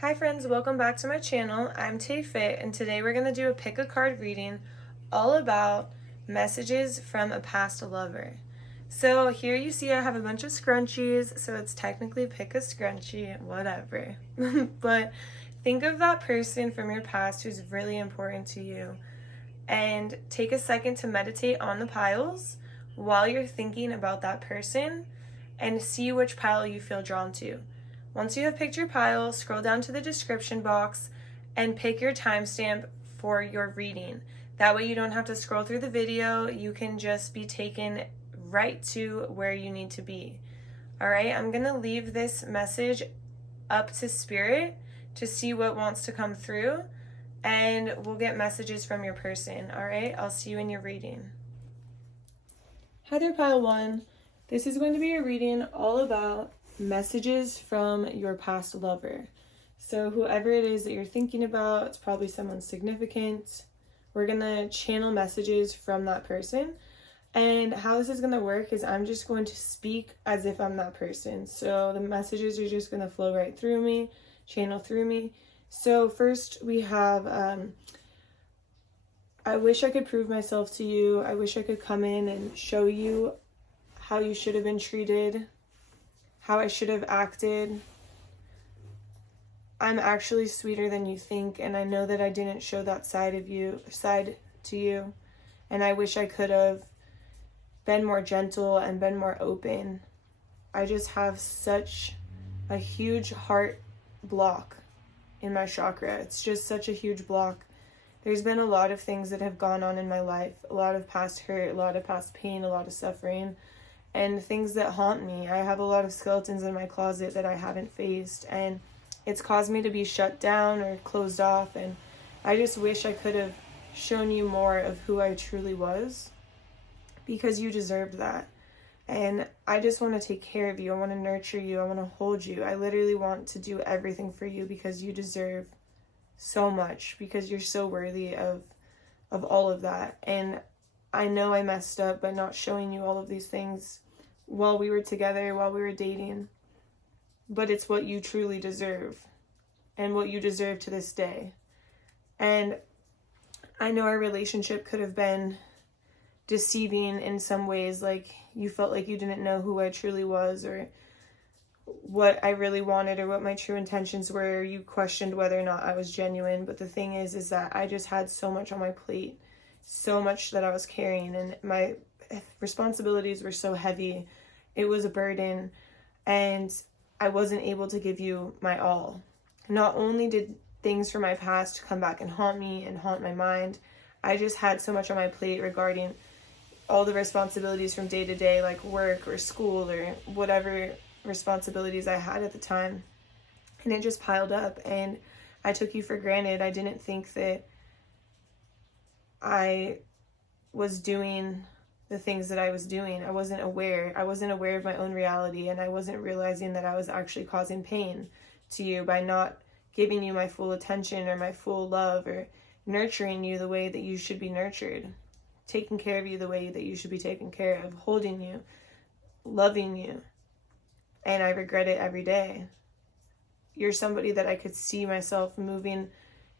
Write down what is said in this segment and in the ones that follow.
Hi friends, welcome back to my channel. I'm TAYFIT, and today we're going to do a pick a card reading all about messages from a past lover. So here you see I have a bunch of scrunchies, so it's technically pick a scrunchie, whatever. But think of that person from your past who's really important to you, and take a second to meditate on the piles while you're thinking about that person and see which pile you feel drawn to. Once you have picked your pile, scroll down to the description box and pick your timestamp for your reading. That way you don't have to scroll through the video. You can just be taken right to where you need to be. All right, I'm going to leave this message up to Spirit to see what wants to come through, and we'll get messages from your person. All right, I'll see you in your reading. Hi there, Pile 1. This is going to be a reading all about messages from your past lover. So whoever it is that you're thinking about, it's probably someone significant. We're going to channel messages from that person. And how this is going to work is I'm just going to speak as if I'm that person. So the messages are just going to flow right through me, channel through me. So first we have, I wish I could prove myself to you. I wish I could come in and show you how you should have been treated, how I should have acted. I'm actually sweeter than you think, and I know that I didn't show that side to you, and I wish I could have been more gentle and been more open. I just have such a huge heart block in my chakra. It's just such a huge block. There's been a lot of things that have gone on in my life, a lot of past hurt, a lot of past pain, a lot of suffering, and things that haunt me. I have a lot of skeletons in my closet that I haven't faced, and it's caused me to be shut down or closed off, and I just wish I could have shown you more of who I truly was, because you deserved that. And I just want to take care of you. I want to nurture you. I want to hold you. I literally want to do everything for you because you deserve so much, because you're so worthy of all of that. And I know I messed up by not showing you all of these things while we were together, while we were dating. But it's what you truly deserve, and what you deserve to this day. And I know our relationship could have been deceiving in some ways, like you felt like you didn't know who I truly was, or what I really wanted, or what my true intentions were. You questioned whether or not I was genuine. But the thing is that I just had so much on my plate, so much that I was carrying, and my responsibilities were so heavy. It was a burden, and I wasn't able to give you my all. Not only did things from my past come back and haunt me and haunt my mind, I just had so much on my plate regarding all the responsibilities from day to day, like work or school or whatever responsibilities I had at the time. And it just piled up, and I took you for granted. I didn't think that I was doing the things that I was doing. I wasn't aware. I wasn't aware of my own reality, and I wasn't realizing that I was actually causing pain to you by not giving you my full attention or my full love, or nurturing you the way that you should be nurtured, taking care of you the way that you should be taken care of, holding you, loving you. And I regret it every day. You're somebody that I could see myself moving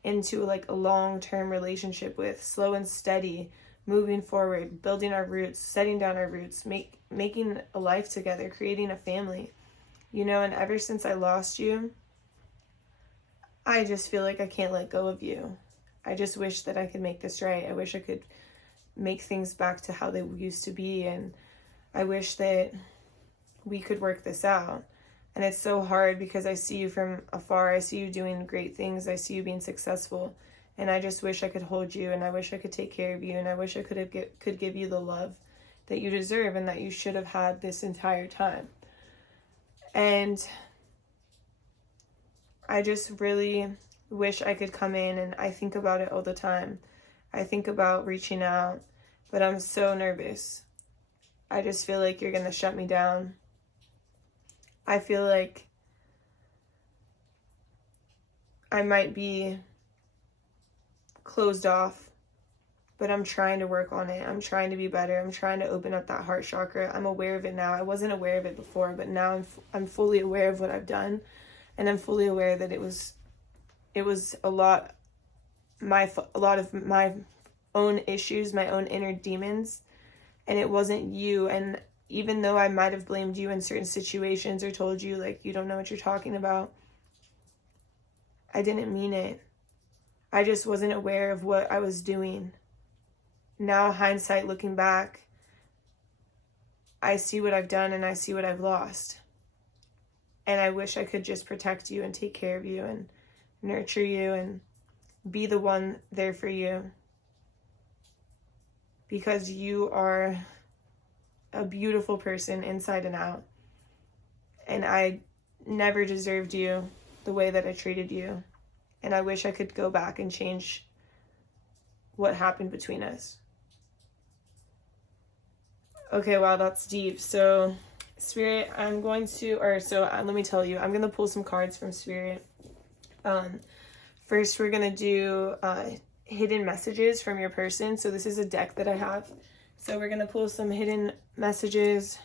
into like a long-term relationship with, slow and steady, moving forward, building our roots, setting down our roots, making a life together, creating a family, and ever since I lost you, I just feel like I can't let go of you. I just wish that I could make this right. I wish I could make things back to how they used to be, and I wish that we could work this out. And it's so hard because I see you from afar. I see you doing great things. I see you being successful. And I just wish I could hold you, and I wish I could take care of you, and I wish I could give you the love that you deserve and that you should have had this entire time. And I just really wish I could come in, and I think about it all the time. I think about reaching out, but I'm so nervous. I just feel like you're going to shut me down. I feel like I might be closed off, but I'm trying to work on it. I'm trying to be better. I'm trying to open up that heart chakra. I'm aware of it now. I wasn't aware of it before, but now I'm fully aware of what I've done, and I'm fully aware that it was it was a lot of my own issues, my own inner demons, and it wasn't you. And even though I might have blamed you in certain situations or told you, like, you don't know what you're talking about, I didn't mean it. I just wasn't aware of what I was doing. Now, hindsight, looking back, I see what I've done and I see what I've lost. And I wish I could just protect you and take care of you and nurture you and be the one there for you. Because you are a beautiful person inside and out. And I never deserved you the way that I treated you. And I wish I could go back and change what happened between us. Okay, wow, that's deep. So, Spirit, let me tell you, I'm going to pull some cards from Spirit. First, we're going to do hidden messages from your person. So this is a deck that I have. So we're going to pull some hidden messages.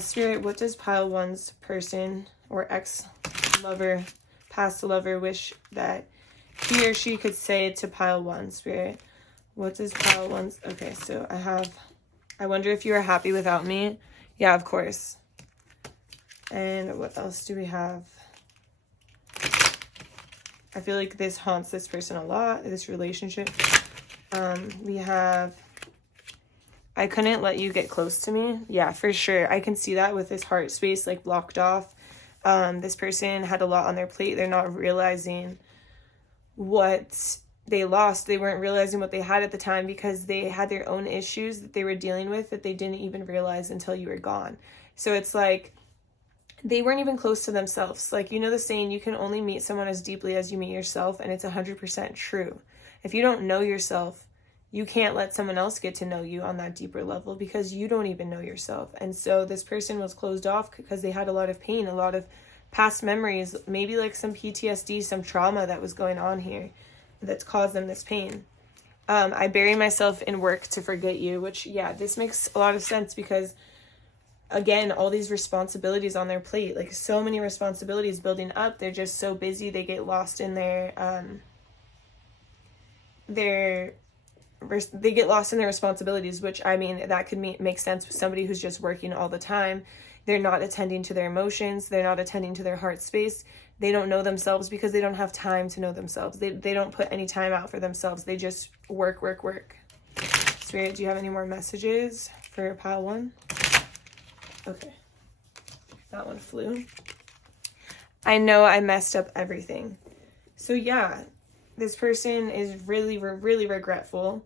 Spirit, what does pile 1's person or ex-lover, past lover wish that he or she could say to pile 1? Spirit, what does pile 1's... Okay, so I wonder if you are happy without me. Yeah, of course. And what else do we have? I feel like this haunts this person a lot, this relationship. We have, I couldn't let you get close to me. Yeah, for sure. I can see that with this heart space, like, blocked off. This person had a lot on their plate. They're not realizing what they lost. They weren't realizing what they had at the time because they had their own issues that they were dealing with that they didn't even realize until you were gone. So it's like they weren't even close to themselves. Like, you know the saying, you can only meet someone as deeply as you meet yourself, and it's 100% true. If you don't know yourself, you can't let someone else get to know you on that deeper level because you don't even know yourself. And so this person was closed off because they had a lot of pain, a lot of past memories, maybe like some PTSD, some trauma that was going on here that's caused them this pain. I bury myself in work to forget you, which, yeah, this makes a lot of sense because, again, all these responsibilities on their plate, like so many responsibilities building up, they're just so busy, they get lost in they get lost in their responsibilities, which, I mean, that could make sense with somebody who's just working all the time. They're not attending to their emotions. They're not attending to their heart space. They don't know themselves because they don't have time to know themselves. They don't put any time out for themselves. They just work. Spirit, do you have any more messages for pile 1? Okay. That one flew. I know I messed up everything. So yeah, this person is really, really regretful.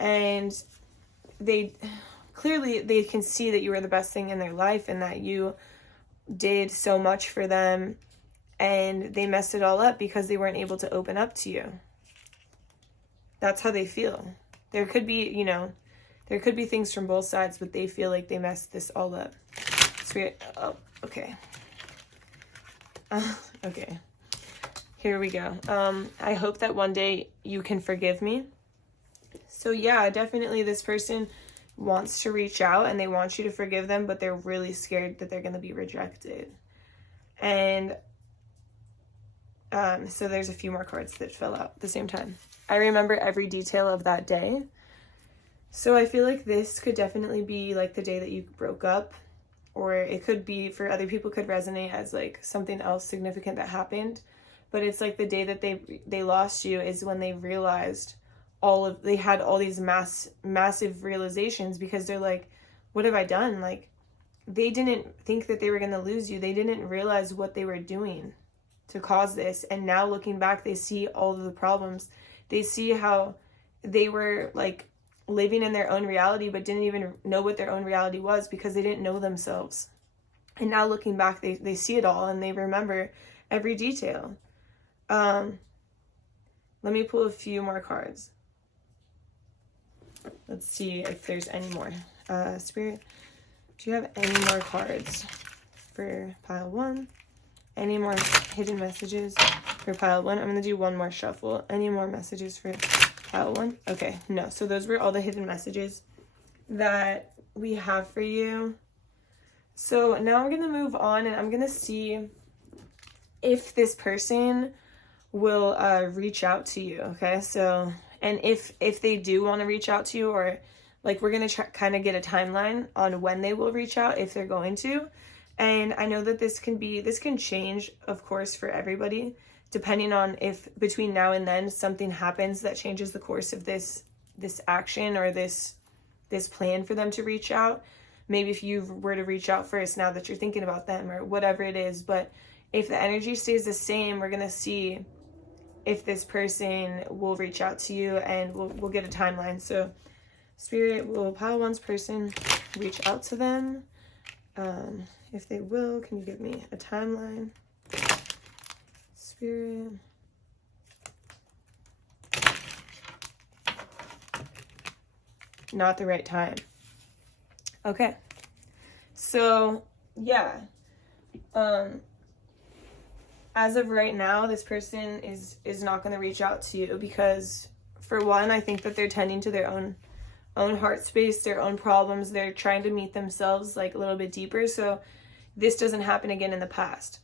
And they can see that you were the best thing in their life and that you did so much for them. And they messed it all up because they weren't able to open up to you. That's how they feel. There could be, there could be things from both sides, but they feel like they messed this all up. Spirit, oh, okay. Okay. Here we go. I hope that one day you can forgive me. So yeah, definitely this person wants to reach out and they want you to forgive them, but they're really scared that they're going to be rejected. And so there's a few more cards that fell out at the same time. I remember every detail of that day. So I feel like this could definitely be like the day that you broke up, or it could be, for other people, could resonate as like something else significant that happened. But it's like the day that they lost you is when they realized they had all these massive realizations, because they're like, what have I done? Like, they didn't think that they were going to lose you. They didn't realize what they were doing to cause this. And now looking back, they see all of the problems. They see how they were like living in their own reality, but didn't even know what their own reality was because they didn't know themselves. And now looking back, they see it all and they remember every detail. Let me pull a few more cards. Let's see if there's any more. Spirit, do you have any more cards for pile 1? Any more hidden messages for pile 1? I'm going to do one more shuffle. Any more messages for pile 1? Okay, no. So those were all the hidden messages that we have for you. So now I'm going to move on and I'm going to see if this person will reach out to you, okay? So, and if they do want to reach out to you, or like we're going to kind of get a timeline on when they will reach out, if they're going to. And I know that this can change, of course, for everybody, depending on if between now and then something happens that changes the course of this action or this plan for them to reach out. Maybe if you were to reach out first now that you're thinking about them, or whatever it is. But if the energy stays the same, we're going to see if this person will reach out to you, and we'll get a timeline. So Spirit, will pile one's person reach out to them? If they will, can you give me a timeline? Spirit. Not the right time. Okay. So, yeah. As of right now, this person is not going to reach out to you because, for one, I think that they're tending to their own heart space, their own problems. They're trying to meet themselves like a little bit deeper. So this doesn't happen again in the past.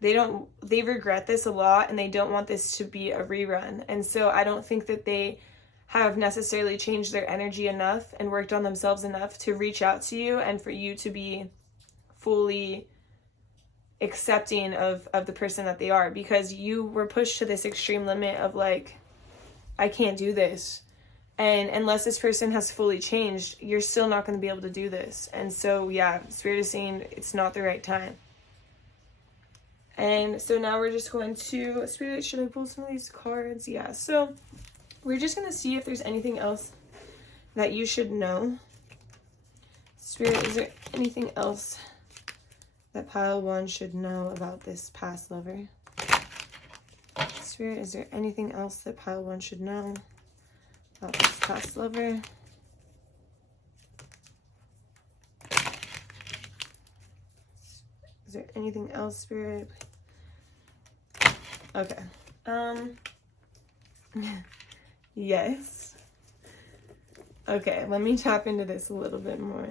They regret this a lot, and they don't want this to be a rerun. And so I don't think that they have necessarily changed their energy enough and worked on themselves enough to reach out to you and for you to be fully accepting of the person that they are, because you were pushed to this extreme limit of like, I can't do this. And unless this person has fully changed, you're still not going to be able to do this. And so, yeah, Spirit is saying it's not the right time. And so now we're just going to, Spirit, should I pull some of these cards? Yeah, so we're just going to see if there's anything else that you should know. Spirit, is there anything else that pile one should know about this past lover? Spirit, is there anything else that pile one should know about this past lover? Is there anything else, Spirit? Okay. Yes. Okay, let me tap into this a little bit more.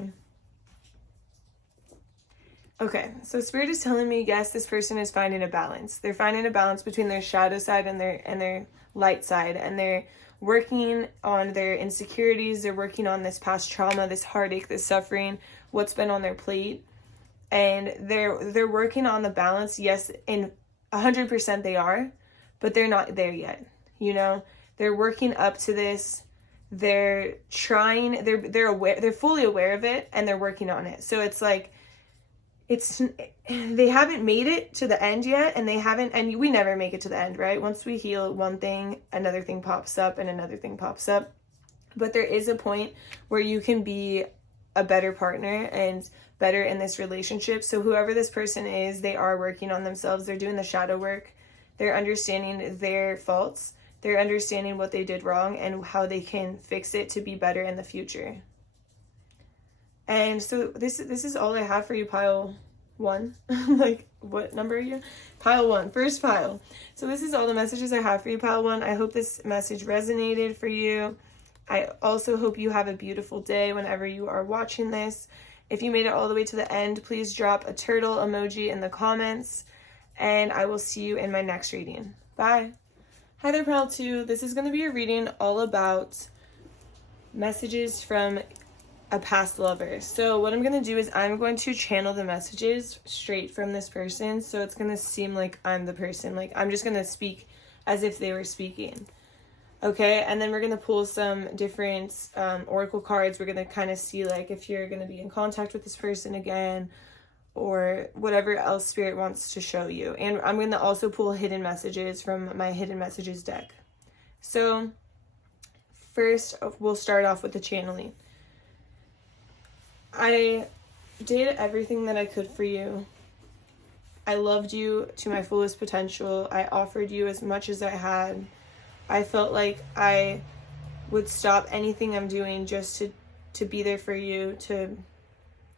Okay, so Spirit is telling me, yes, this person is finding a balance. They're finding a balance between their shadow side and their light side, and they're working on their insecurities. They're working on this past trauma, this heartache, this suffering, what's been on their plate. And they're working on the balance. Yes, in 100% they are, but they're not there yet. You know, they're working up to this. They're trying, they're aware, they're fully aware of it, and they're working on it. So it's like, they haven't made it to the end yet, and we never make it to the end, right? Once we heal one thing, another thing pops up and another thing pops up. But there is a point where you can be a better partner and better in this relationship. So whoever this person is, they are working on themselves. They're doing the shadow work. They're understanding their faults. They're understanding what they did wrong and how they can fix it to be better in the future. And so this is all I have for you, pile one. Like, what number are you? Pile one, first pile. So this is all the messages I have for you, pile one. I hope this message resonated for you. I also hope you have a beautiful day whenever you are watching this. If you made it all the way to the end, please drop a turtle emoji in the comments, and I will see you in my next reading. Bye. Hi there, pile two. This is going to be a reading all about messages from a past lover. So what I'm going to do is I'm going to channel the messages straight from this person. So it's going to seem like I'm the person. Like, I'm just going to speak as if they were speaking. Okay, and then we're going to pull some different oracle cards. We're going to kind of see like if you're going to be in contact with this person again, or whatever else Spirit wants to show you. And I'm going to also pull hidden messages from my hidden messages deck. So first, we'll start off with the channeling. I did everything that I could for you. I loved you to my fullest potential. I offered you as much as I had. I felt like I would stop anything I'm doing just to be there for you, to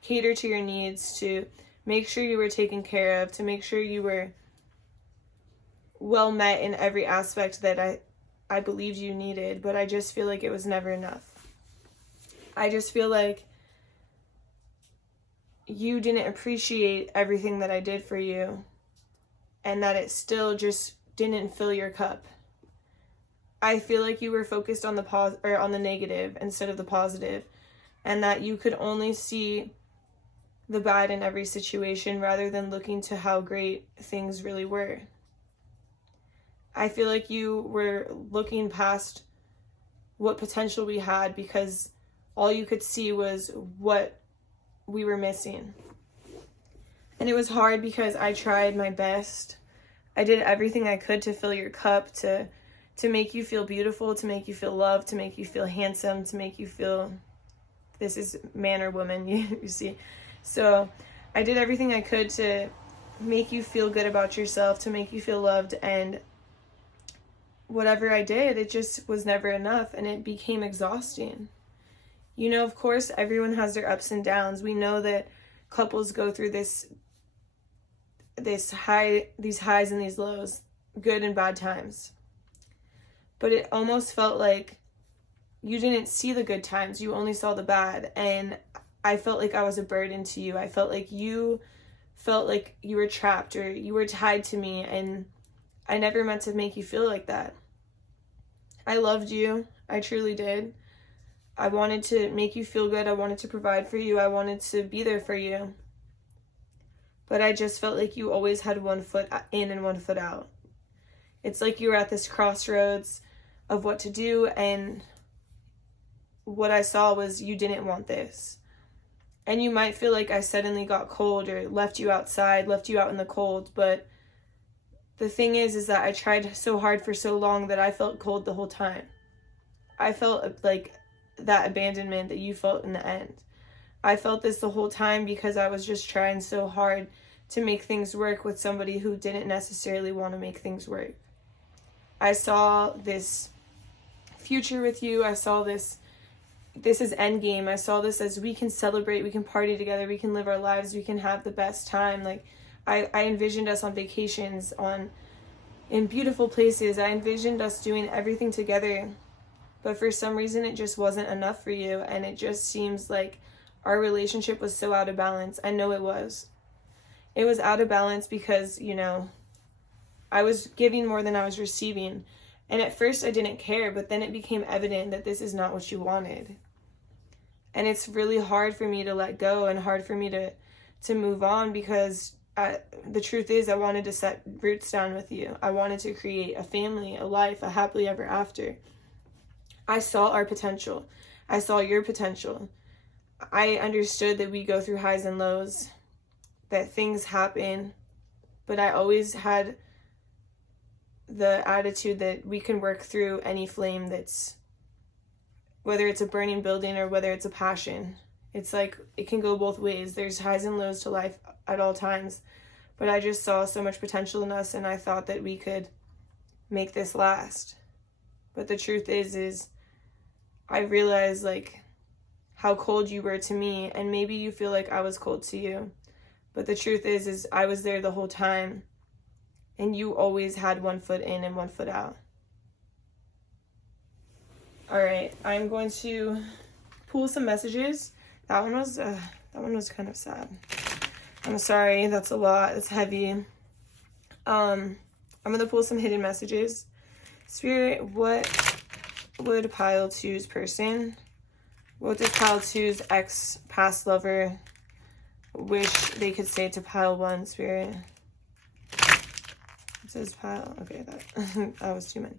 cater to your needs, to make sure you were taken care of, to make sure you were well met in every aspect that I believed you needed. But I just feel like it was never enough. I just feel like you didn't appreciate everything that I did for you. and that it still just didn't fill your cup. I feel like you were focused on on the negative instead of the positive, and that you could only see the bad in every situation rather than looking to how great things really were. I feel like you were looking past what potential we had because all you could see was what we were missing. And it was hard because I tried my best. I did everything I could to fill your cup, to make you feel beautiful, to make you feel loved, to make you feel handsome, to make you feel, this is man or woman, you see. So I did everything I could to make you feel good about yourself, to make you feel loved, and whatever I did, it just was never enough, and it became exhausting. You know, of course, everyone has their ups and downs. We know that couples go through these highs and these lows, good and bad times. But it almost felt like you didn't see the good times, you only saw the bad, and I felt like I was a burden to you. I felt like you were trapped or you were tied to me, and I never meant to make you feel like that. I loved you. I truly did. I wanted to make you feel good. I wanted to provide for you. I wanted to be there for you. But I just felt like you always had one foot in and one foot out. It's like you were at this crossroads of what to do, and what I saw was you didn't want this. And you might feel like I suddenly got cold or left you outside, left you out in the cold, but the thing is that I tried so hard for so long that I felt cold the whole time. I felt like that abandonment that you felt in the end. I felt this the whole time because I was just trying so hard to make things work with somebody who didn't necessarily want to make things work. I saw this future with you. I saw this is endgame. I saw this as we can celebrate, we can party together, we can live our lives, we can have the best time. Like I envisioned us on vacations, in beautiful places. I envisioned us doing everything together. But for some reason it just wasn't enough for you, and it just seems like our relationship was so out of balance. I know it was. It was out of balance because, you know, I was giving more than I was receiving. And at first I didn't care, but then it became evident that this is not what you wanted. And it's really hard for me to let go and hard for me to move on because the truth is I wanted to set roots down with you. I wanted to create a family, a life, a happily ever after. I saw our potential. I saw your potential. I understood that we go through highs and lows, that things happen, but I always had the attitude that we can work through any flame that's, whether it's a burning building or whether it's a passion. It's like it can go both ways. There's highs and lows to life at all times, but I just saw so much potential in us, and I thought that we could make this last. But the truth is I realized like how cold you were to me, and maybe you feel like I was cold to you, but the truth is I was there the whole time, and you always had one foot in and one foot out. All right, I'm going to pull some messages. That one was kind of sad. I'm sorry, that's a lot. It's heavy. I'm gonna pull some hidden messages. Spirit, what would pile 2's person? What does pile 2's ex past lover wish they could say to pile 1, Spirit? It says pile. Okay, that was too many.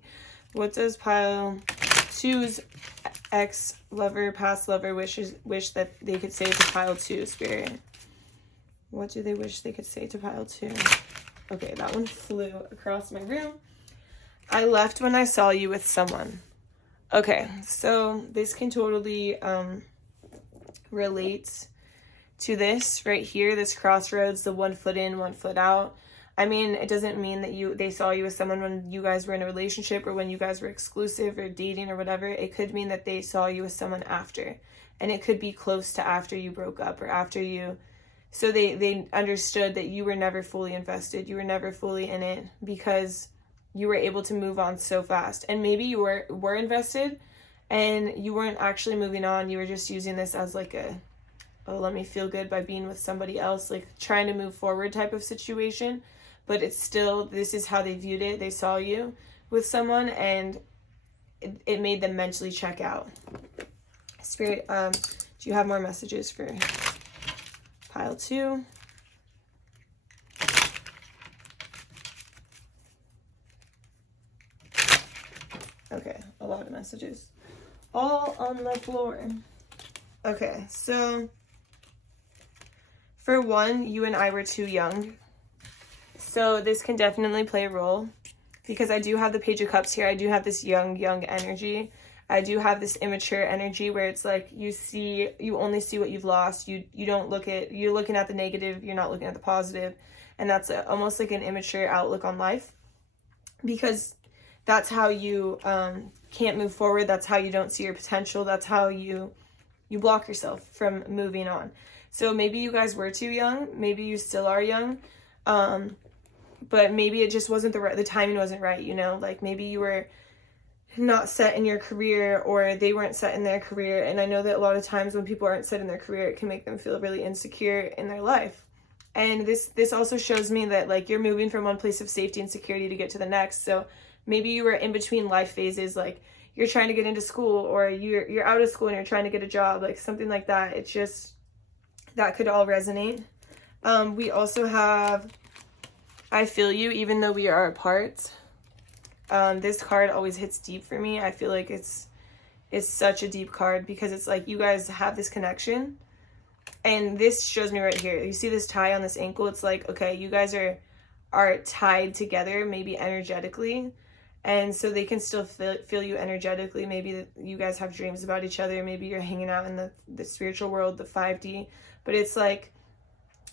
What does pile 2's ex lover, past lover wish that they could say to pile 2, Spirit? What do they wish they could say to pile 2? Okay, that one flew across my room. I left when I saw you with someone. Okay, so this can totally relate to this right here, this crossroads, the 1 foot in, 1 foot out. I mean, it doesn't mean that they saw you with someone when you guys were in a relationship or when you guys were exclusive or dating or whatever. It could mean that they saw you with someone after, and it could be close to after you broke up or after you. So they understood that you were never fully invested. You were never fully in it because you were able to move on so fast. And maybe you were invested and you weren't actually moving on. You were just using this as like oh, let me feel good by being with somebody else, like trying to move forward type of situation. but it's still, this is how they viewed it. They saw you with someone, and it made them mentally check out. Spirit, do you have more messages for pile 2? Okay, a lot of messages. All on the floor. Okay, so for one, you and I were too young. So this can definitely play a role, because I do have the Page of Cups here. I do have this young energy. I do have this immature energy where it's like you only see what you've lost. You don't look at, you're looking at the negative, you're not looking at the positive. And that's almost like an immature outlook on life, because that's how you can't move forward. That's how you don't see your potential. That's how you block yourself from moving on. So maybe you guys were too young. Maybe you still are young. But maybe it just wasn't the timing wasn't right, you know? Like maybe you were not set in your career, or they weren't set in their career. And I know that a lot of times when people aren't set in their career, it can make them feel really insecure in their life. And this also shows me that like you're moving from one place of safety and security to get to the next. So maybe you were in between life phases, like you're trying to get into school, or you're out of school and you're trying to get a job, like something like that. It's just, that could all resonate. We also have, I feel you even though we are apart. This card always hits deep for me. I feel like it's such a deep card, because it's like you guys have this connection. And this shows me right here. You see this tie on this ankle? It's like, okay, you guys are tied together, maybe energetically. And so they can still feel you energetically. Maybe you guys have dreams about each other. Maybe you're hanging out in the spiritual world, the 5D. But it's like,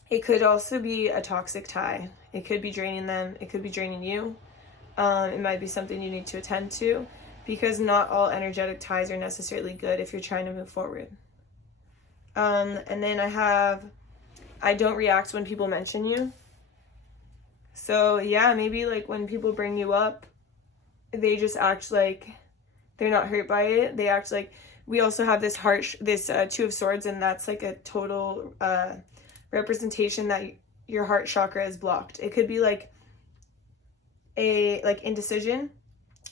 it could also be a toxic tie. It could be draining them. It could be draining you. It might be something you need to attend to, because not all energetic ties are necessarily good if you're trying to move forward. And then I don't react when people mention you. So yeah, maybe like when people bring you up, they just act like they're not hurt by it. They act like, we also have this Two of Swords, and that's like a total representation that your heart chakra is blocked. It could be like indecision,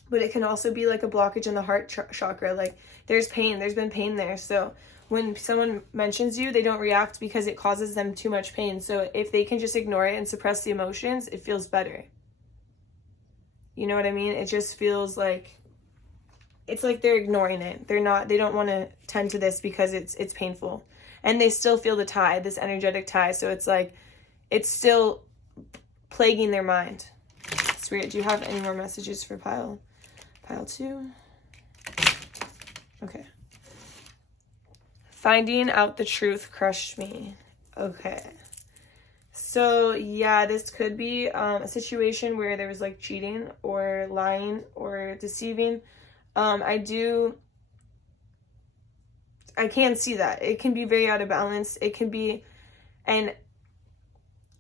but it can also be like a blockage in the heart chakra. Like there's been pain there. So when someone mentions you, they don't react because it causes them too much pain. So if they can just ignore it and suppress the emotions, it feels better. You know what I mean? It just feels like, it's like they're ignoring it. They don't want to tend to this because it's painful. And they still feel the tie, this energetic tie. So it's like, it's still plaguing their mind. Spirit, do you have any more messages for pile 2? Okay. Finding out the truth crushed me. Okay. So yeah, this could be a situation where there was like cheating or lying or deceiving. I can see that. It can be very out of balance. It can be, and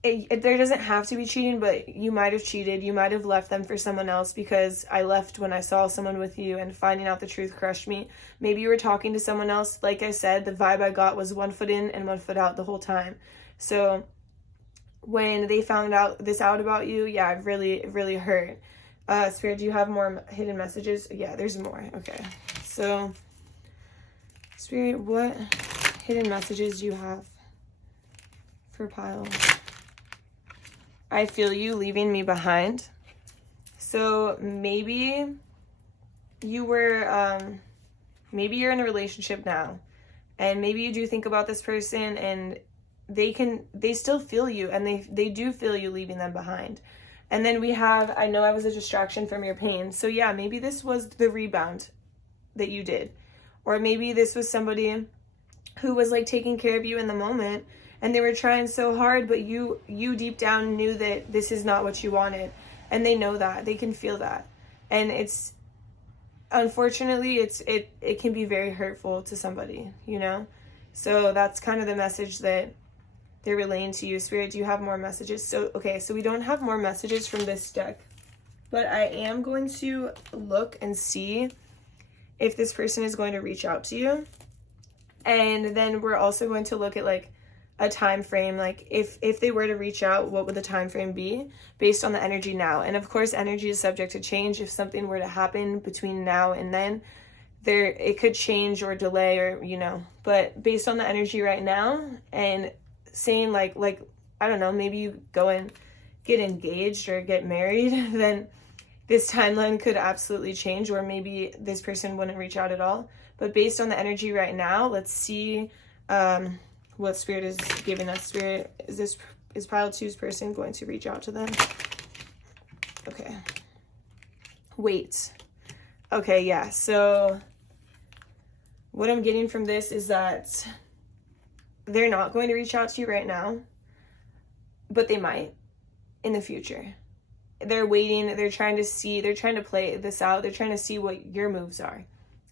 there doesn't have to be cheating, but you might have cheated. You might have left them for someone else, because I left when I saw someone with you, and finding out the truth crushed me. Maybe you were talking to someone else. Like I said, the vibe I got was 1 foot in and 1 foot out the whole time. So when they found out about you, yeah, it really hurt. Spirit, do you have more hidden messages? Yeah, there's more. Okay. So, Spirit, what hidden messages do you have for pile? I feel you leaving me behind. So maybe you were, maybe you're in a relationship now, and maybe you do think about this person, and they still feel you, and they do feel you leaving them behind. And then we have, I know I was a distraction from your pain. So yeah, maybe this was the rebound that you did. Or maybe this was somebody who was like taking care of you in the moment, and they were trying so hard, but you deep down knew that this is not what you wanted. And they know that. They can feel that. And it's, unfortunately, it can be very hurtful to somebody, you know? So that's kind of the message that they're relaying to you. Spirit, do you have more messages? So, okay, so we don't have more messages from this deck, but I am going to look and see if this person is going to reach out to you. And then we're also going to look at like a time frame, like if they were to reach out, what would the time frame be based on the energy now? And of course, energy is subject to change. If something were to happen between now and then, it could change or delay, or but based on the energy right now, and saying like I don't know, maybe you go and get engaged or get married, then this timeline could absolutely change, or maybe this person wouldn't reach out at all. But based on the energy right now, let's see what Spirit is giving us. Spirit, is pile 2's person going to reach out to them? Okay. Wait. Okay, yeah. So what I'm getting from this is that they're not going to reach out to you right now, but they might in the future. They're waiting. They're trying to play this out. They're trying to see what your moves are.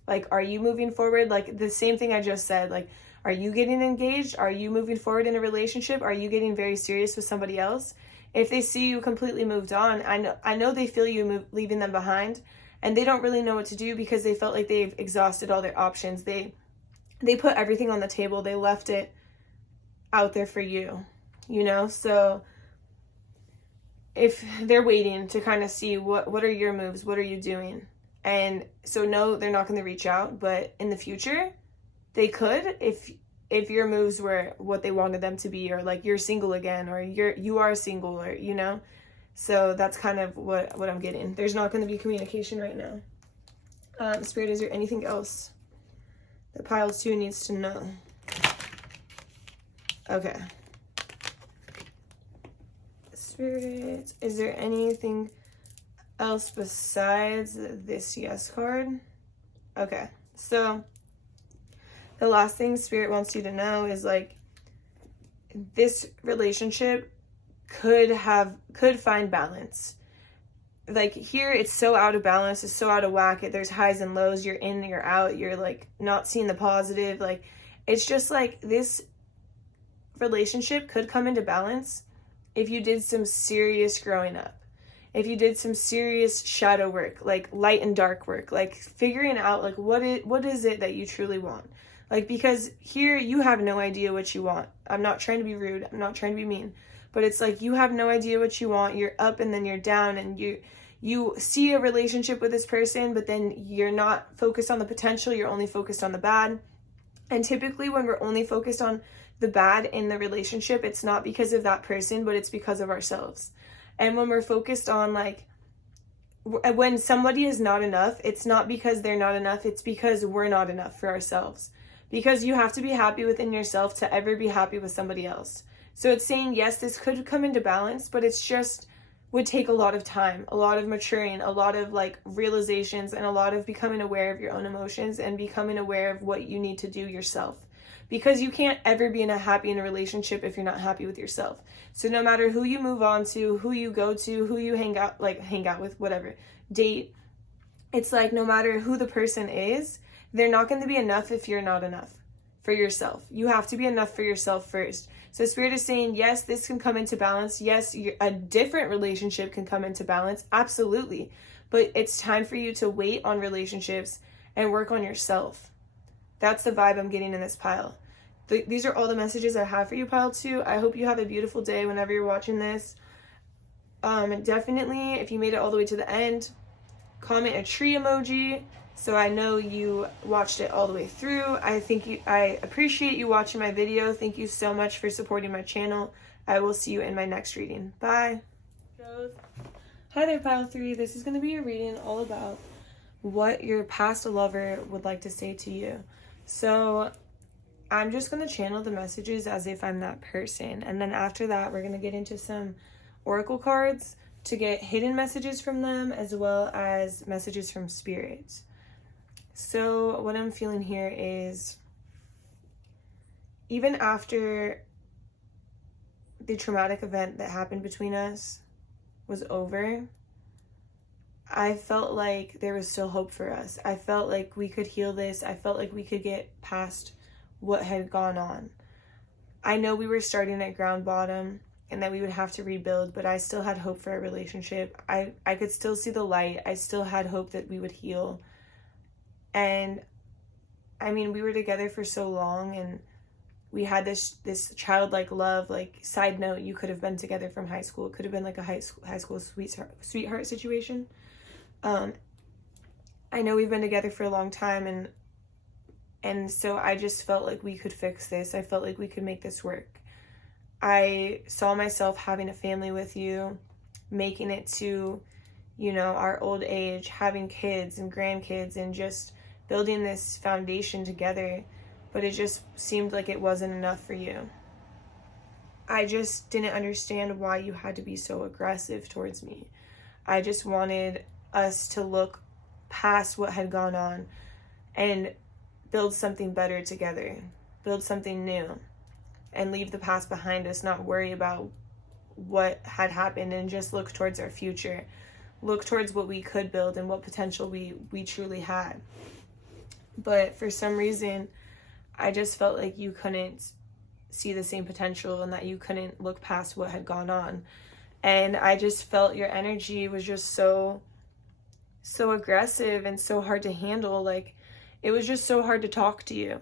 Like, are you moving forward? Like the same thing I just said, like, are you getting engaged? Are you moving forward in a relationship? Are you getting very serious with somebody else? If they see you completely moved on, I know they feel you leaving them behind, and they don't really know what to do because they felt like they've exhausted all their options. They put everything on the table. They left it out there for you, So if they're waiting to kind of see what are your moves, what are you doing? And so no, they're not going to reach out, but in the future, they could if your moves were what they wanted them to be, or like you're single again, or you are single, or So that's kind of what I'm getting. There's not going to be communication right now. Spirit, is there anything else that pile 2 needs to know? Okay. Spirit, is there anything else besides this yes card? Okay, so the last thing Spirit wants you to know is like this relationship could find balance. Like here it's so out of balance, it's so out of whack. There's highs and lows, you're in, you're out, you're like not seeing the positive. Like it's just like this relationship could come into balance if you did some serious growing up. If you did some serious shadow work, like light and dark work, like figuring out like what is it that you truly want. Like, because here you have no idea what you want. I'm not trying to be rude. I'm not trying to be mean. But it's like you have no idea what you want. You're up and then you're down, and you see a relationship with this person, but then you're not focused on the potential. You're only focused on the bad. And typically when we're only focused on the bad in the relationship, it's not because of that person, but it's because of ourselves. And when we're focused on like, when somebody is not enough, it's not because they're not enough. It's because we're not enough for ourselves. Because you have to be happy within yourself to ever be happy with somebody else. So it's saying, yes, this could come into balance, but it's just would take a lot of time, a lot of maturing, a lot of like realizations, and a lot of becoming aware of your own emotions and becoming aware of what you need to do yourself. Because you can't ever be happy in a relationship if you're not happy with yourself. So no matter who you move on to, who you go to, who you hang out with, whatever, date, it's like no matter who the person is, they're not going to be enough if you're not enough for yourself. You have to be enough for yourself first. So Spirit is saying, yes, this can come into balance. Yes, a different relationship can come into balance. Absolutely. But it's time for you to wait on relationships and work on yourself. That's the vibe I'm getting in this pile. These are all the messages I have for you, pile 2. I hope you have a beautiful day whenever you're watching this. Definitely, if you made it all the way to the end, comment a tree emoji so I know you watched it all the way through. I appreciate you watching my video. Thank you so much for supporting my channel. I will see you in my next reading. Bye. Hi there, pile 3. This is going to be a reading all about what your past lover would like to say to you. So I'm just going to channel the messages as if I'm that person. And then after that, we're going to get into some oracle cards to get hidden messages from them, as well as messages from spirits. So what I'm feeling here is, even after the traumatic event that happened between us was over, I felt like there was still hope for us. I felt like we could heal this. I felt like we could get past what had gone on. I know we were starting at ground bottom and that we would have to rebuild, but I still had hope for a relationship. I could still see the light. I still had hope that we would heal. And I mean, we were together for so long, and we had this childlike love. Like, side note, you could have been together from high school. It could have been like a high school sweetheart situation. I know we've been together for a long time, and so I just felt like we could fix this. I felt like we could make this work. I saw myself having a family with you, making it to, you know, our old age, having kids and grandkids, and just building this foundation together. But it just seemed like it wasn't enough for you. I just didn't understand why you had to be so aggressive towards me. I just wanted us to look past what had gone on and build something better together, build something new, and leave the past behind us, not worry about what had happened, and just look towards our future, look towards what we could build and what potential we truly had. But for some reason, I just felt like you couldn't see the same potential, and that you couldn't look past what had gone on. And I just felt your energy was just so aggressive and so hard to handle. Like, it was just so hard to talk to you.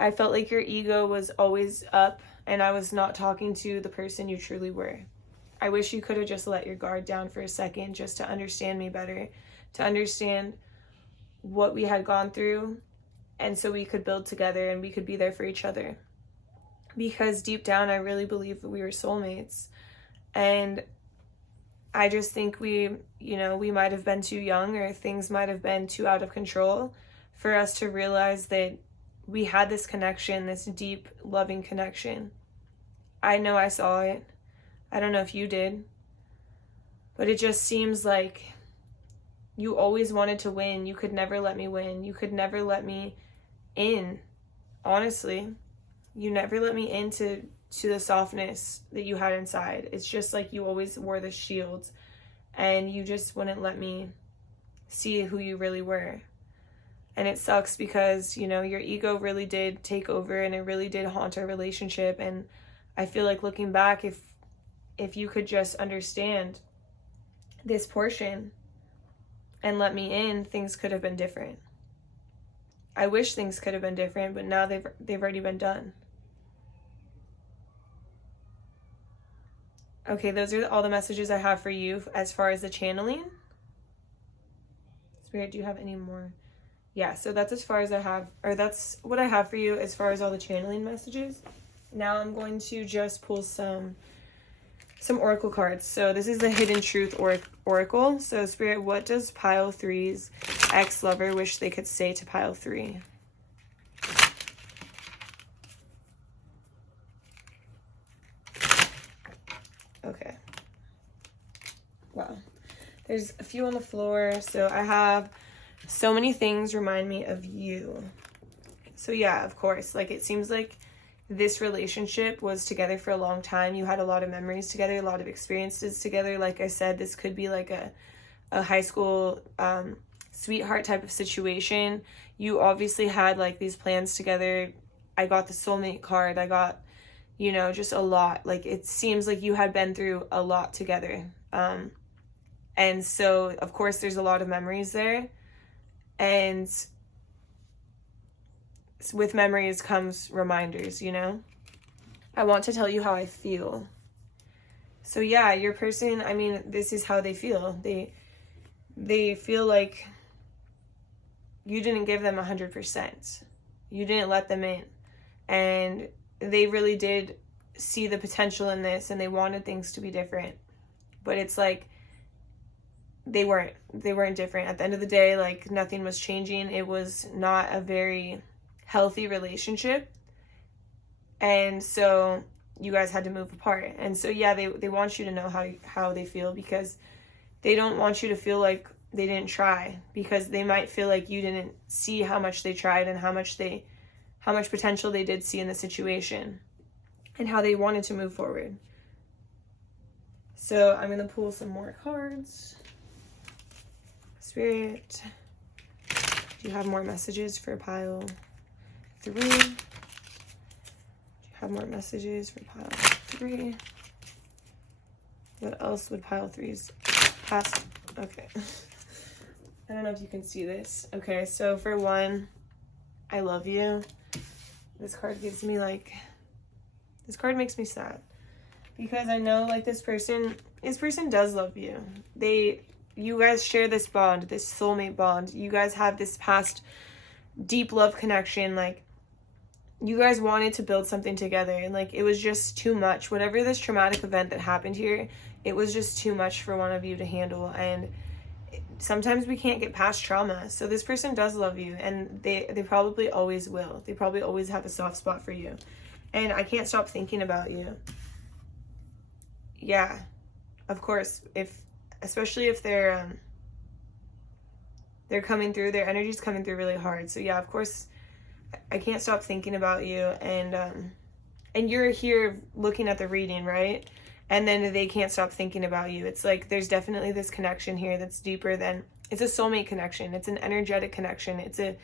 I felt like your ego was always up, and I was not talking to the person you truly were. I wish you could have just let your guard down for a second, just to understand me better, to understand what we had gone through, and so we could build together and we could be there for each other. Because deep down, I really believe that we were soulmates. And I just think we might have been too young, or things might have been too out of control for us to realize that we had this connection, this deep, loving connection. I know I saw it. I don't know if you did. But it just seems like you always wanted to win. You could never let me win. You could never let me in. Honestly, you never let me into the softness that you had inside. It's just like you always wore the shield, and you just wouldn't let me see who you really were. And it sucks because, you know, your ego really did take over, and it really did haunt our relationship. And I feel like, looking back, if you could just understand this portion and let me in, things could have been different. I wish things could have been different, but now they've already been done. Okay, those are all the messages I have for you as far as the channeling. Spirit, do you have any more? Yeah, so that's as far as I have, or that's what I have for you as far as all the channeling messages. Now I'm going to just pull some oracle cards. So this is the Hidden Truth Oracle. So Spirit, what does pile 3's ex-lover wish they could say to pile 3? Okay. Wow. There's a few on the floor. So I have so many things remind me of you. So yeah, of course, like, it seems like this relationship was together for a long time. You had a lot of memories together, a lot of experiences together. Like I said, this could be like a high school sweetheart type of situation. You obviously had like these plans together. I got the soulmate card. I got, you know, just a lot. Like, it seems like you had been through a lot together. And so, of course, there's a lot of memories there. And with memories comes reminders, you know? I want to tell you how I feel. So yeah, your person, I mean, this is how they feel. They feel like you didn't give them 100%. You didn't let them in. And they really did see the potential in this, and they wanted things to be different. But it's like, they weren't different. At the end of the day, like, nothing was changing. It was not a very healthy relationship. And so you guys had to move apart. And so yeah, they want you to know how they feel, because they don't want you to feel like they didn't try, because they might feel like you didn't see how much they tried, and how much potential they did see in the situation, and how they wanted to move forward. So I'm going to pull some more cards. Spirit, do you have more messages for pile 3? Do you have more messages for pile 3? What else would pile 3's past? Okay. I don't know if you can see this. Okay, so for 1, I love you. This card gives me like, this card makes me sad. Because I know like this person does love you. You guys share this bond, this soulmate bond. You guys have this past deep love connection. Like, you guys wanted to build something together, and like, it was just too much. Whatever this traumatic event that happened here, it was just too much for one of you to handle. And sometimes we can't get past trauma. So this person does love you, and they probably always will. They probably always have a soft spot for you. And I can't stop thinking about you. Yeah, of course, especially if they're coming through, their energy's coming through really hard. So yeah, of course, I can't stop thinking about you. And you're here looking at the reading, right? And then they can't stop thinking about you. It's like there's definitely this connection here that's deeper than, it's a soulmate connection. It's an energetic connection. It's a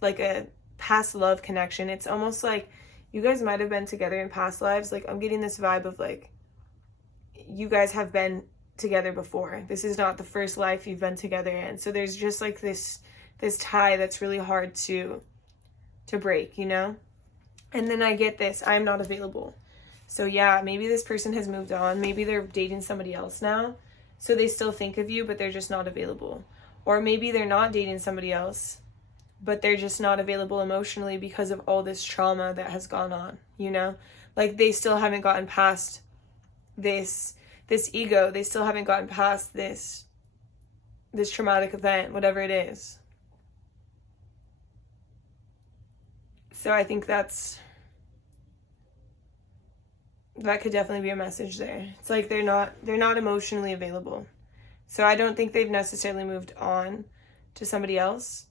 like a past love connection. It's almost like you guys might have been together in past lives. Like, I'm getting this vibe of like, you guys have been together before. This is not the first life you've been together in. So there's just like this tie that's really hard to break, you know? And then I get this, I'm not available. So yeah, maybe this person has moved on. Maybe they're dating somebody else now. So they still think of you, but they're just not available. Or maybe they're not dating somebody else, but they're just not available emotionally because of all this trauma that has gone on, you know? Like, they still haven't gotten past this ego. They still haven't gotten past this traumatic event, whatever it is. So I think that could definitely be a message there. It's like they're not emotionally available. So I don't think they've necessarily moved on to somebody else.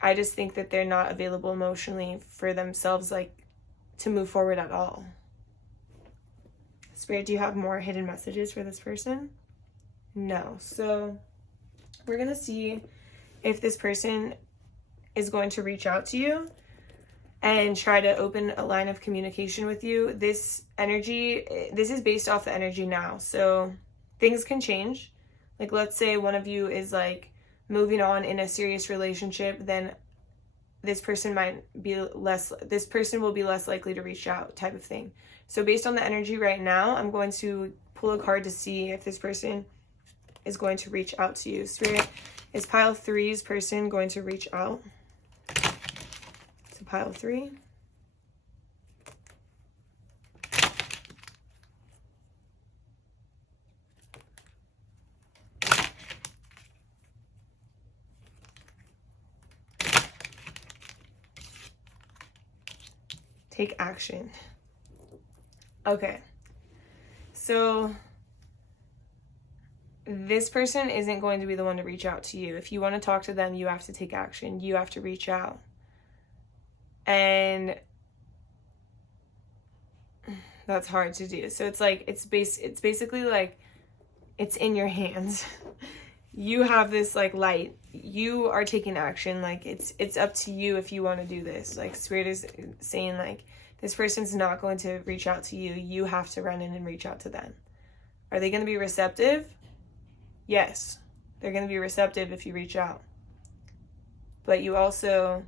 I just think that they're not available emotionally for themselves, like, to move forward at all. Spirit, do you have more hidden messages for this person? No. So we're going to see if this person is going to reach out to you and try to open a line of communication with you. This is based off the energy now. So things can change. Like, let's say one of you is like moving on in a serious relationship, then this person will be less likely to reach out, type of thing. So based on the energy right now, I'm going to pull a card to see if this person is going to reach out to you. Spirit, is pile 3's person going to reach out? So pile 3. Take action. Okay. So this person isn't going to be the one to reach out to you. If you want to talk to them, you have to take action. You have to reach out. And that's hard to do. So it's like, it's basically like, it's in your hands. You have this like light. You are taking action. Like, it's up to you if you want to do this. Like, Spirit is saying like, this person's not going to reach out to you. You have to run in and reach out to them. Are they going to be receptive? Yes, they're going to be receptive if you reach out. But you also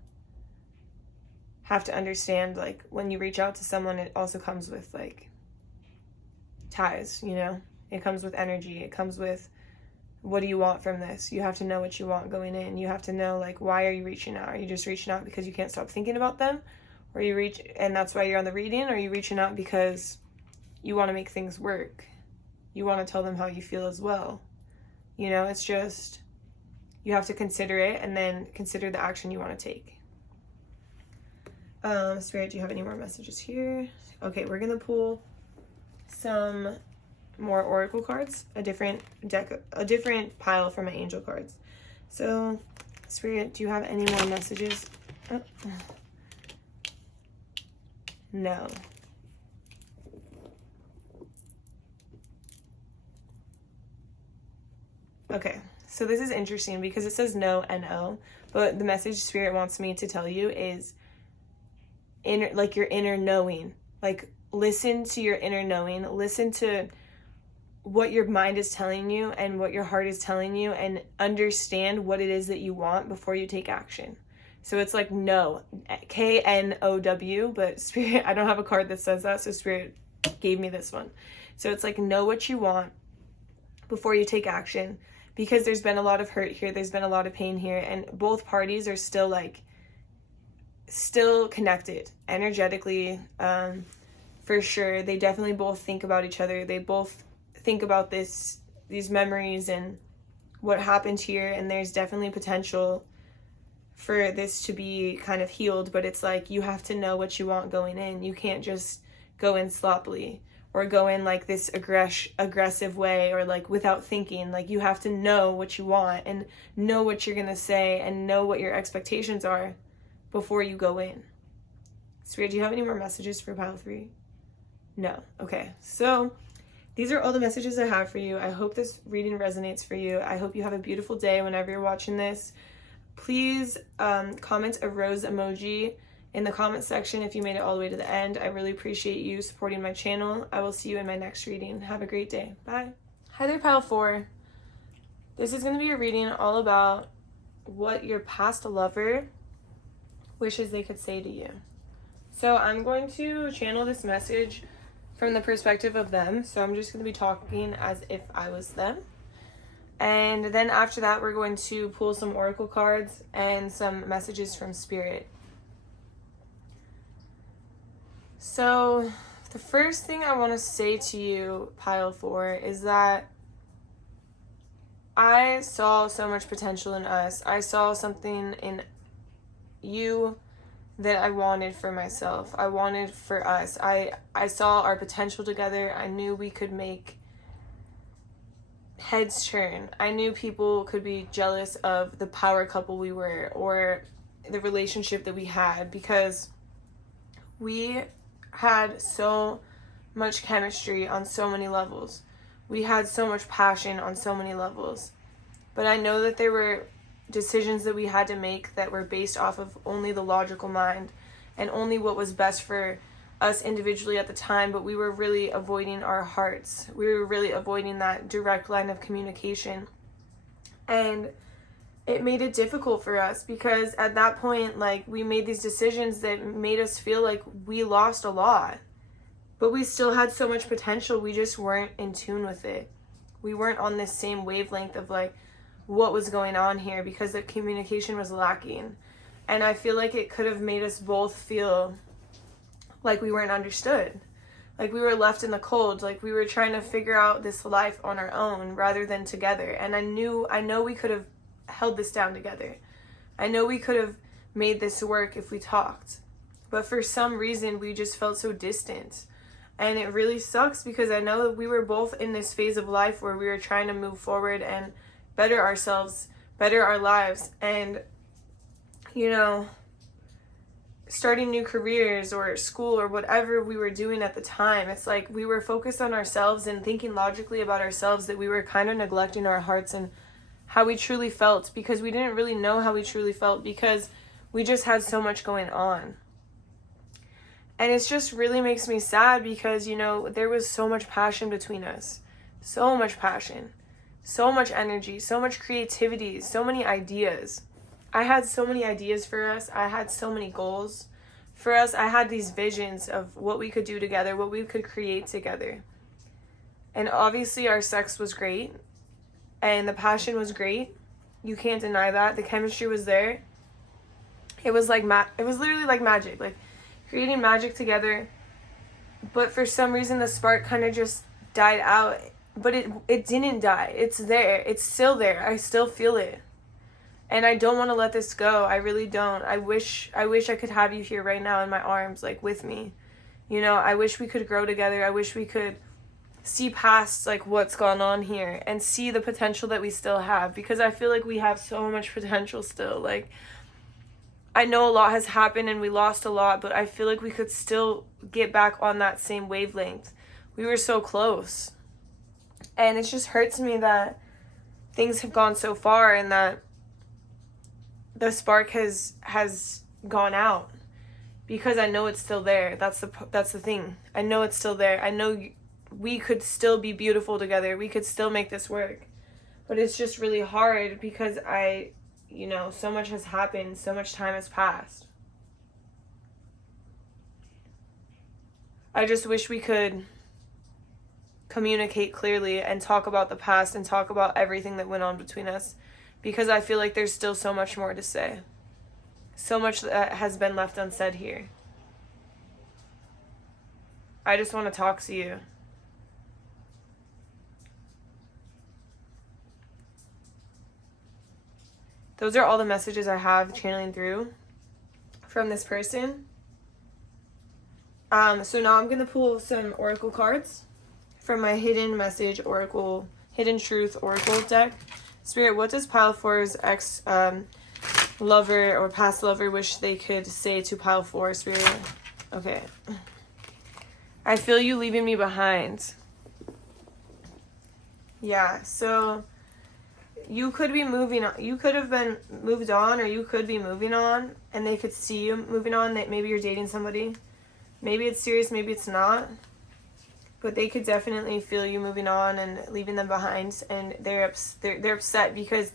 have to understand, like, when you reach out to someone, it also comes with like ties, you know? It comes with energy. It comes with, what do you want from this? You have to know what you want going in. You have to know, like, why are you reaching out? Are you just reaching out because you can't stop thinking about them? Or and that's why you're on the reading? Or are you reaching out because you want to make things work? You want to tell them how you feel as well. You know, it's just, you have to consider it and then consider the action you want to take. Spirit, do you have any more messages here? Okay, we're going to pull some more oracle cards, a different pile from my angel cards. So, Spirit, do you have any more messages? Oh. No. Okay, so this is interesting because it says no and no, but the message Spirit wants me to tell you is your inner knowing. Like, listen to your inner knowing. Listen to what your mind is telling you and what your heart is telling you, and understand what it is that you want before you take action. So it's like know, K-N-O-W, but Spirit, I don't have a card that says that, so Spirit gave me this one. So it's like know what you want before you take action, because there's been a lot of hurt here, there's been a lot of pain here, and both parties are still like, still connected energetically, for sure. They definitely both think about each other. They both think about these memories and what happened here, and there's definitely potential for this to be kind of healed, but it's like you have to know what you want going in. You can't just go in sloppily or go in like this aggressive way or like without thinking. Like you have to know what you want and know what you're gonna say and know what your expectations are before you go in. Spirit, do you have any more messages for pile 3? No. Okay, so these are all the messages I have for you. I hope this reading resonates for you. I hope you have a beautiful day whenever you're watching this. Please comment a rose emoji in the comment section if you made it all the way to the end. I really appreciate you supporting my channel. I will see you in my next reading. Have a great day. Bye. Hi there, pile 4. This is going to be a reading all about what your past lover wishes they could say to you. So I'm going to channel this message from the perspective of them. So I'm just going to be talking as if I was them. And then after that, we're going to pull some oracle cards and some messages from Spirit. So the first thing I want to say to you, pile 4, is that I saw so much potential in us. I saw something in you that I wanted for myself. I wanted for us. I saw our potential together. I knew we could make heads turn. I knew people could be jealous of the power couple we were or the relationship that we had, because we had so much chemistry on so many levels. We had so much passion on so many levels. But I know that there were decisions that we had to make that were based off of only the logical mind and only what was best for us individually at the time, but we were really avoiding our hearts. We were really avoiding that direct line of communication. And it made it difficult for us because at that point, like, we made these decisions that made us feel like we lost a lot. But we still had so much potential, we just weren't in tune with it. We weren't on this same wavelength of like what was going on here because the communication was lacking. And I feel like it could have made us both feel like we weren't understood, like we were left in the cold, like we were trying to figure out this life on our own rather than together. And I know we could have held this down together. I know we could have made this work if we talked, but for some reason we just felt so distant. And it really sucks because I know that we were both in this phase of life where we were trying to move forward and better ourselves, better our lives, and you know, starting new careers or school or whatever we were doing at the time. It's like we were focused on ourselves and thinking logically about ourselves that we were kind of neglecting our hearts and how we truly felt, because we didn't really know how we truly felt because we just had so much going on. And it just really makes me sad because, you know, there was so much passion between us. So much passion. So much energy. So much creativity. So many ideas. I had so many ideas for us. I had so many goals for us. I had these visions of what we could do together, what we could create together. And obviously our sex was great. And the passion was great. You can't deny that. The chemistry was there. It was like it was literally like magic. Like creating magic together. But for some reason the spark kind of just died out. But it didn't die. It's there. It's still there. I still feel it. And I don't want to let this go. I really don't. I wish I could have you here right now in my arms, like with me. You know, I wish we could grow together. I wish we could see past like what's gone on here and see the potential that we still have, because I feel like we have so much potential still. Like, I know a lot has happened and we lost a lot, but I feel like we could still get back on that same wavelength. We were so close. And it just hurts me that things have gone so far and that the spark has gone out, because I know it's still there. That's the thing. I know it's still there. I know we could still be beautiful together. We could still make this work. But it's just really hard because I you know, so much has happened, so much time has passed. I just wish we could communicate clearly and talk about the past and talk about everything that went on between us, because I feel like there's still so much more to say. So much that has been left unsaid here. I just want to talk to you. Those are all the messages I have channeling through from this person. So now I'm going to pull some oracle cards from my hidden message oracle, hidden truth oracle deck. Spirit, what does pile 4's ex lover or past lover wish they could say to pile 4, Spirit? Okay. I feel you leaving me behind. Yeah, so you could be moving on. You could have been moved on, or you could be moving on, and they could see you moving on. That maybe you're dating somebody. Maybe it's serious, maybe it's not. But they could definitely feel you moving on and leaving them behind, and they're upset because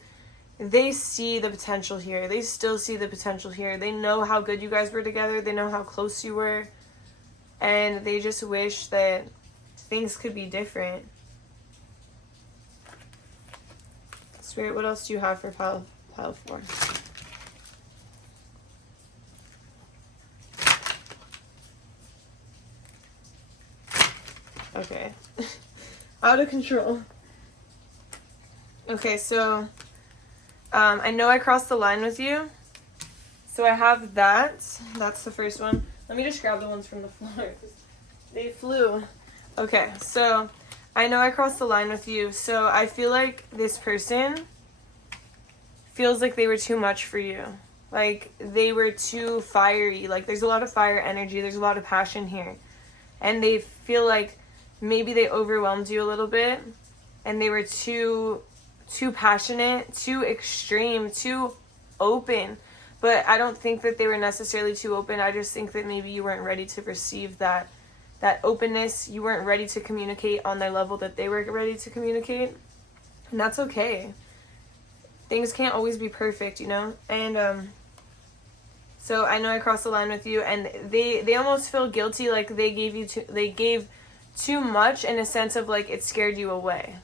they see the potential here. They still see the potential here. They know how good you guys were together. They know how close you were. And they just wish that things could be different. Spirit, what else do you have for pile 4? Okay. Out of control. Okay, so I know I crossed the line with you. So I have that. That's the first one. Let me just grab the ones from the floor. They flew. Okay, so I know I crossed the line with you. So I feel like this person feels like they were too much for you. Like they were too fiery. Like there's a lot of fire energy. There's a lot of passion here. And they feel like maybe they overwhelmed you a little bit. And they were too passionate, too extreme, too open. But I don't think that they were necessarily too open. I just think that maybe you weren't ready to receive that openness. You weren't ready to communicate on their level that they were ready to communicate. And that's okay. Things can't always be perfect, you know? And so I know I crossed the line with you, and they almost feel guilty, like they gave too much in a sense of like it scared you away.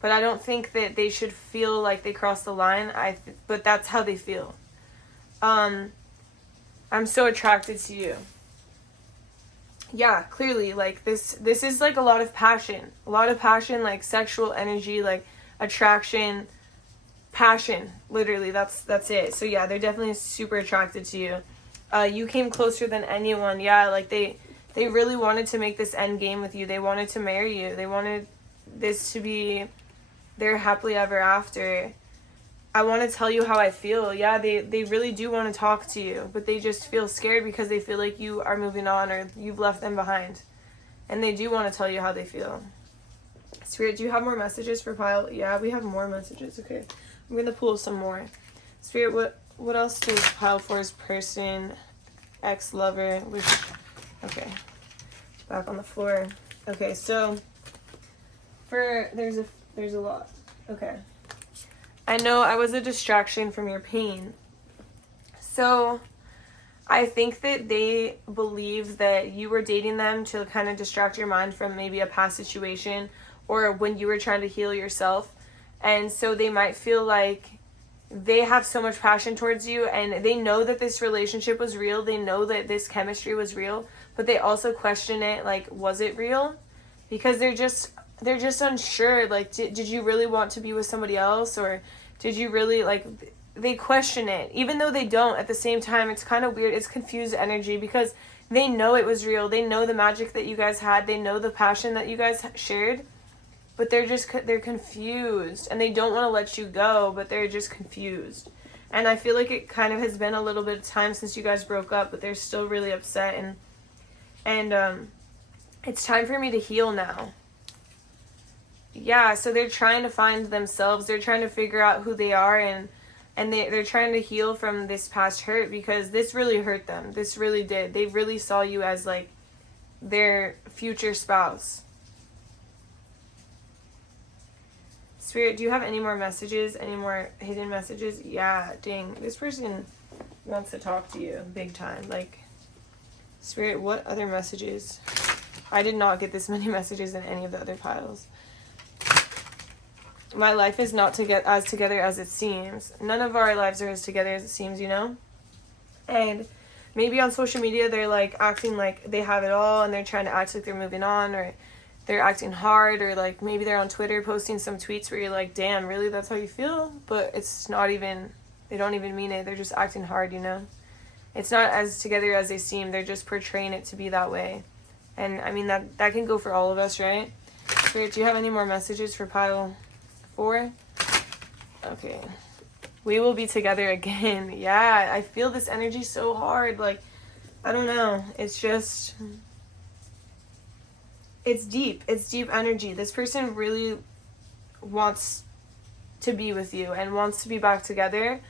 But I don't think that they should feel like they crossed the line. But that's how they feel. I'm so attracted to you. Yeah, clearly, like this is like a lot of passion, like sexual energy, like attraction, passion, literally, that's it. So yeah, they're definitely super attracted to you. You came closer than anyone. Yeah, like they really wanted to make this end game with you. They wanted to marry you. They wanted this to be their happily ever after. I want to tell you how I feel. Yeah, they really do want to talk to you, but they just feel scared because they feel like you are moving on or you've left them behind. And they do want to tell you how they feel. Spirit, do you have more messages for pile? Yeah, we have more messages. Okay. I'm going to pull some more. Spirit, what else does pile 4's person, ex-lover, wish? Okay. Back on the floor. Okay, so there's a lot. Okay. I know I was a distraction from your pain. So I think that they believe that you were dating them to kind of distract your mind from maybe a past situation or when you were trying to heal yourself. And so they might feel like they have so much passion towards you, and they know that this relationship was real. They know that this chemistry was real, but they also question it, like, was it real? Because they're just unsure, like, did you really want to be with somebody else, or did you really, like, they question it, even though they don't. At the same time, it's kind of weird. It's confused energy because they know it was real. They know the magic that you guys had. They know the passion that you guys shared, but they're confused, and they don't want to let you go, but they're just confused. And I feel like it kind of has been a little bit of time since you guys broke up, but they're still really upset, and it's time for me to heal now. Yeah, so they're trying to find themselves. They're trying to figure out who they are, and they're trying to heal from this past hurt, because this really hurt them. This really did. They really saw you as, like, their future spouse. Spirit, do you have any more messages? Any more hidden messages? Yeah, dang. This person wants to talk to you big time. Like, Spirit, what other messages? I did not get this many messages in any of the other piles. My life is not as together as it seems. None of our lives are as together as it seems, you know? And maybe on social media they're like acting like they have it all and they're trying to act like they're moving on, or they're acting hard, or like maybe they're on Twitter posting some tweets where you're like, damn, really, that's how you feel? But it's not even, they don't even mean it. They're just acting hard, you know? It's not as together as they seem. They're just portraying it to be that way. And I mean, that can go for all of us, right? Spirit, do you have any more messages for pile 4? Okay. We will be together again. Yeah, I feel this energy so hard. Like, I don't know. It's just, it's deep. It's deep energy. This person really wants to be with you and wants to be back together,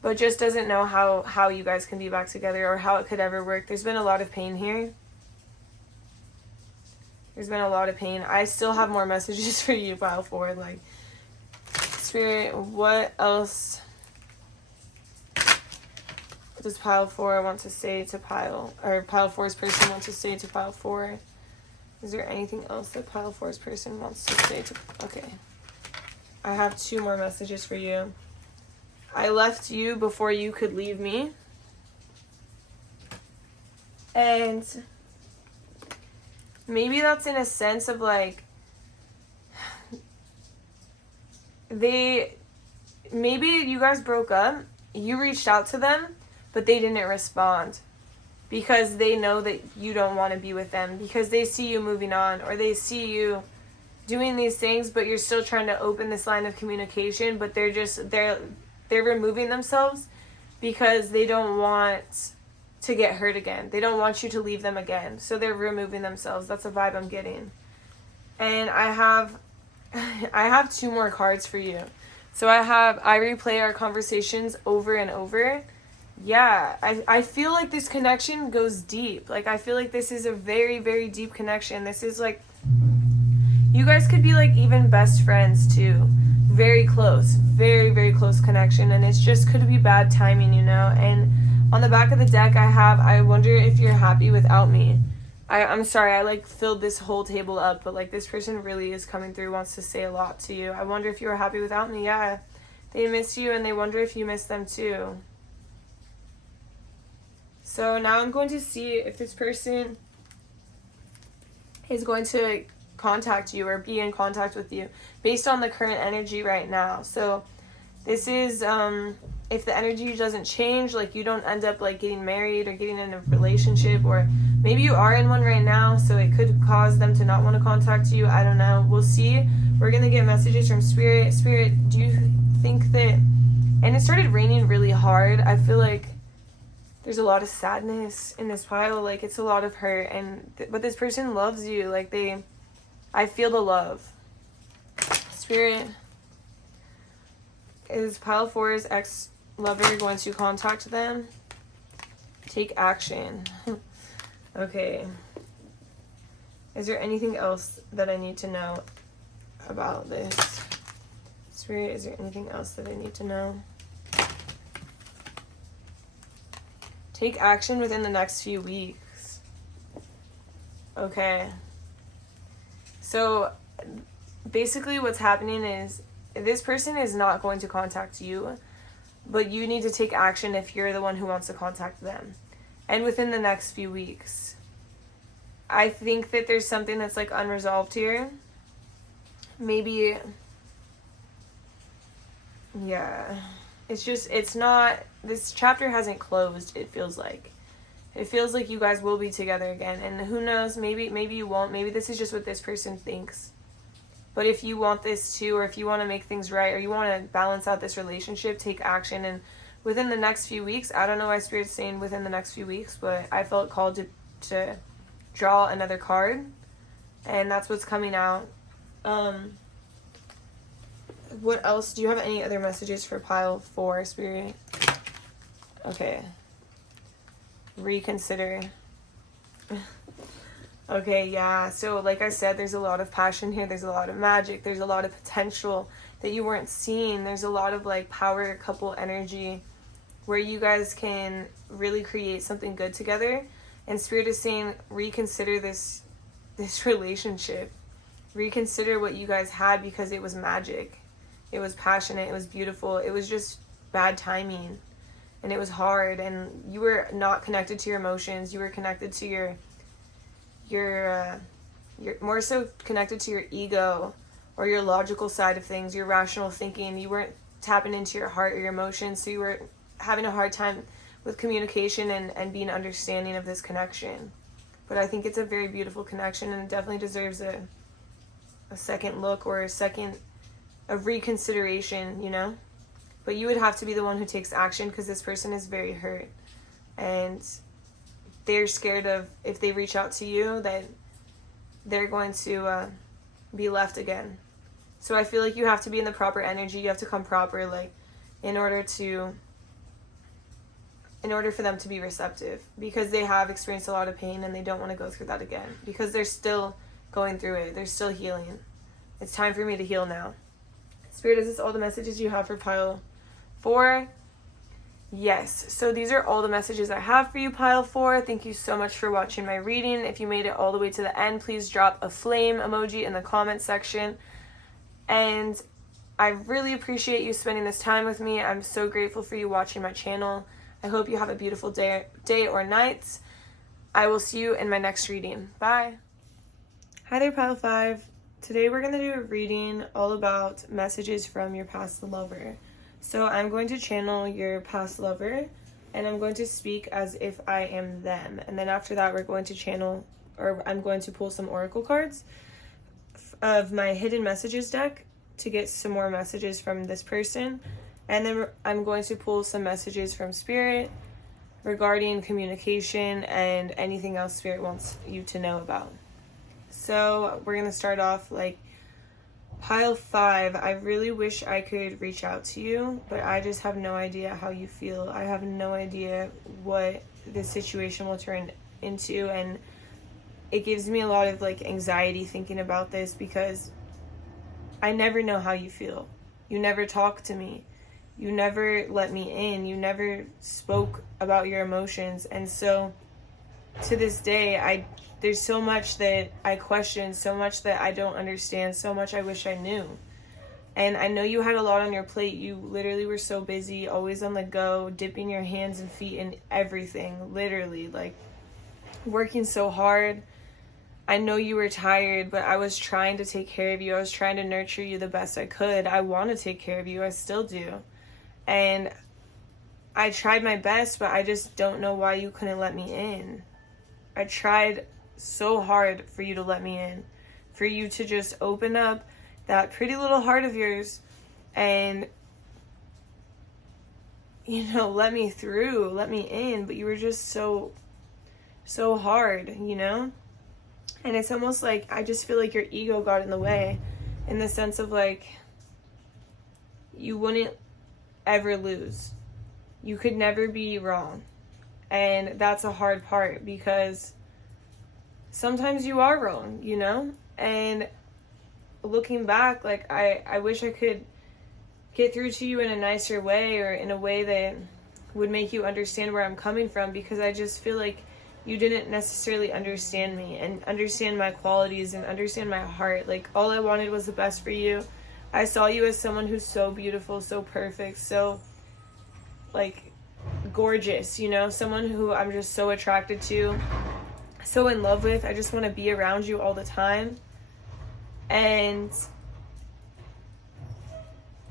but just doesn't know how you guys can be back together or how it could ever work. There's been a lot of pain here. There's been a lot of pain. I still have more messages for you, pile 4. Like, Spirit, what else does pile 4 want to say to pile 4's person want to say to pile 4? Is there anything else that pile 4's person wants to say to... Okay. I have 2 more messages for you. I left you before you could leave me. And maybe that's in a sense of like, maybe you guys broke up, you reached out to them, but they didn't respond because they know that you don't want to be with them, because they see you moving on, or they see you doing these things, but you're still trying to open this line of communication, but they're removing themselves because they don't want to get hurt again. They don't want you to leave them again. So they're removing themselves. That's a vibe I'm getting. And I have 2 more cards for you. So I replay our conversations over and over. Yeah, I feel like this connection goes deep. Like, I feel like this is a very, very deep connection. This is like, you guys could be like even best friends too. Very close, very, very close connection. And it's just could be bad timing, you know? And on the back of the deck I wonder if you're happy without me. I'm sorry, I like filled this whole table up, but like this person really is coming through, wants to say a lot to you. I wonder if you were happy without me. Yeah, they miss you and they wonder if you miss them too. So now I'm going to see if this person is going to contact you or be in contact with you based on the current energy right now. So this is if the energy doesn't change, like you don't end up like getting married or getting in a relationship, or maybe you are in one right now, so it could cause them to not want to contact you. I don't know. We'll see. We're gonna get messages from Spirit. Spirit, do you think that... And it started raining really hard. I feel like there's a lot of sadness in this pile. Like, it's a lot of hurt, but this person loves you. Like, I feel the love. Spirit, is pile 4's ex-lover going to contact them? Take action. Okay. Is there anything else that I need to know about this? Spirit, is there anything else that I need to know? Take action within the next few weeks. Okay. So basically what's happening is this person is not going to contact you, but you need to take action if you're the one who wants to contact them. And within the next few weeks. I think that there's something that's like unresolved here. Maybe, yeah. It's not, this chapter hasn't closed, it feels like. It feels like you guys will be together again. And who knows, maybe you won't. Maybe this is just what this person thinks. But if you want this too, or if you want to make things right, or you want to balance out this relationship, take action. And within the next few weeks, I don't know why Spirit's saying within the next few weeks, but I felt called to draw another card. And that's what's coming out. What else? Do you have any other messages for pile 4, Spirit? Okay. Reconsider. Okay, yeah. So like I said, there's a lot of passion here. There's a lot of magic. There's a lot of potential. that you weren't seeing. There's a lot of like power couple energy where you guys can really create something good together. And Spirit is saying, reconsider this relationship. Reconsider what you guys had, because it was magic. It was passionate. It was beautiful. It was just bad timing. And it was hard. And you were not connected to your emotions. You were connected to your more so connected to your ego or your logical side of things, your rational thinking. You weren't tapping into your heart or your emotions. So you were having a hard time with communication and being understanding of this connection. But I think it's a very beautiful connection, and it definitely deserves a second look or a reconsideration, you know? But you would have to be the one who takes action, because this person is very hurt. And they're scared of, if they reach out to you, that they're going to be left again. So I feel like you have to be in the proper energy. You have to come proper, like, in order for them to be receptive, because they have experienced a lot of pain and they don't want to go through that again, because they're still going through it. They're still healing. It's time for me to heal now. Spirit, is this all the messages you have for pile 4? Yes. So these are all the messages I have for you, pile 4. Thank you so much for watching my reading. If you made it all the way to the end, please drop a flame emoji in the comment section. And I really appreciate you spending this time with me. I'm so grateful for you watching my channel. I hope you have a beautiful day or night. I will see you in my next reading. Bye. Hi there, pile 5. Today we're going to do a reading all about messages from your past lover. So I'm going to channel your past lover, and I'm going to speak as if I am them. And then after that, we're going to I'm going to pull some oracle cards of my hidden messages deck to get some more messages from this person. And then I'm going to pull some messages from Spirit regarding communication and anything else Spirit wants you to know about. So we're going to start off like pile 5. I really wish I could reach out to you, but I just have no idea how you feel. I have no idea what this situation will turn into, and it gives me a lot of like anxiety thinking about this, because I never know how you feel. You never talk to me. You never let me in. You never spoke about your emotions. And so to this day, there's so much that I question, so much that I don't understand, so much I wish I knew. And I know you had a lot on your plate. You literally were so busy, always on the go, dipping your hands and feet in everything, literally, like working so hard. I know you were tired, but I was trying to take care of you. I was trying to nurture you the best I could. I want to take care of you. I still do. And I tried my best, but I just don't know why you couldn't let me in. I tried so hard for you to let me in, for you to just open up that pretty little heart of yours and, you know, let me through, let me in, but you were just so hard, you know? And it's almost like, I just feel like your ego got in the way, in the sense of like, you wouldn't ever lose. You could never be wrong. And that's a hard part, because sometimes you are wrong, you know? And looking back, like, I wish I could get through to you in a nicer way, or in a way that would make you understand where I'm coming from, because I just feel like you didn't necessarily understand me and understand my qualities and understand my heart. Like, all I wanted was the best for you. I saw you as someone who's so beautiful, so perfect, so, like, gorgeous, you know? Someone who I'm just so attracted to, so in love with. I just want to be around you all the time. And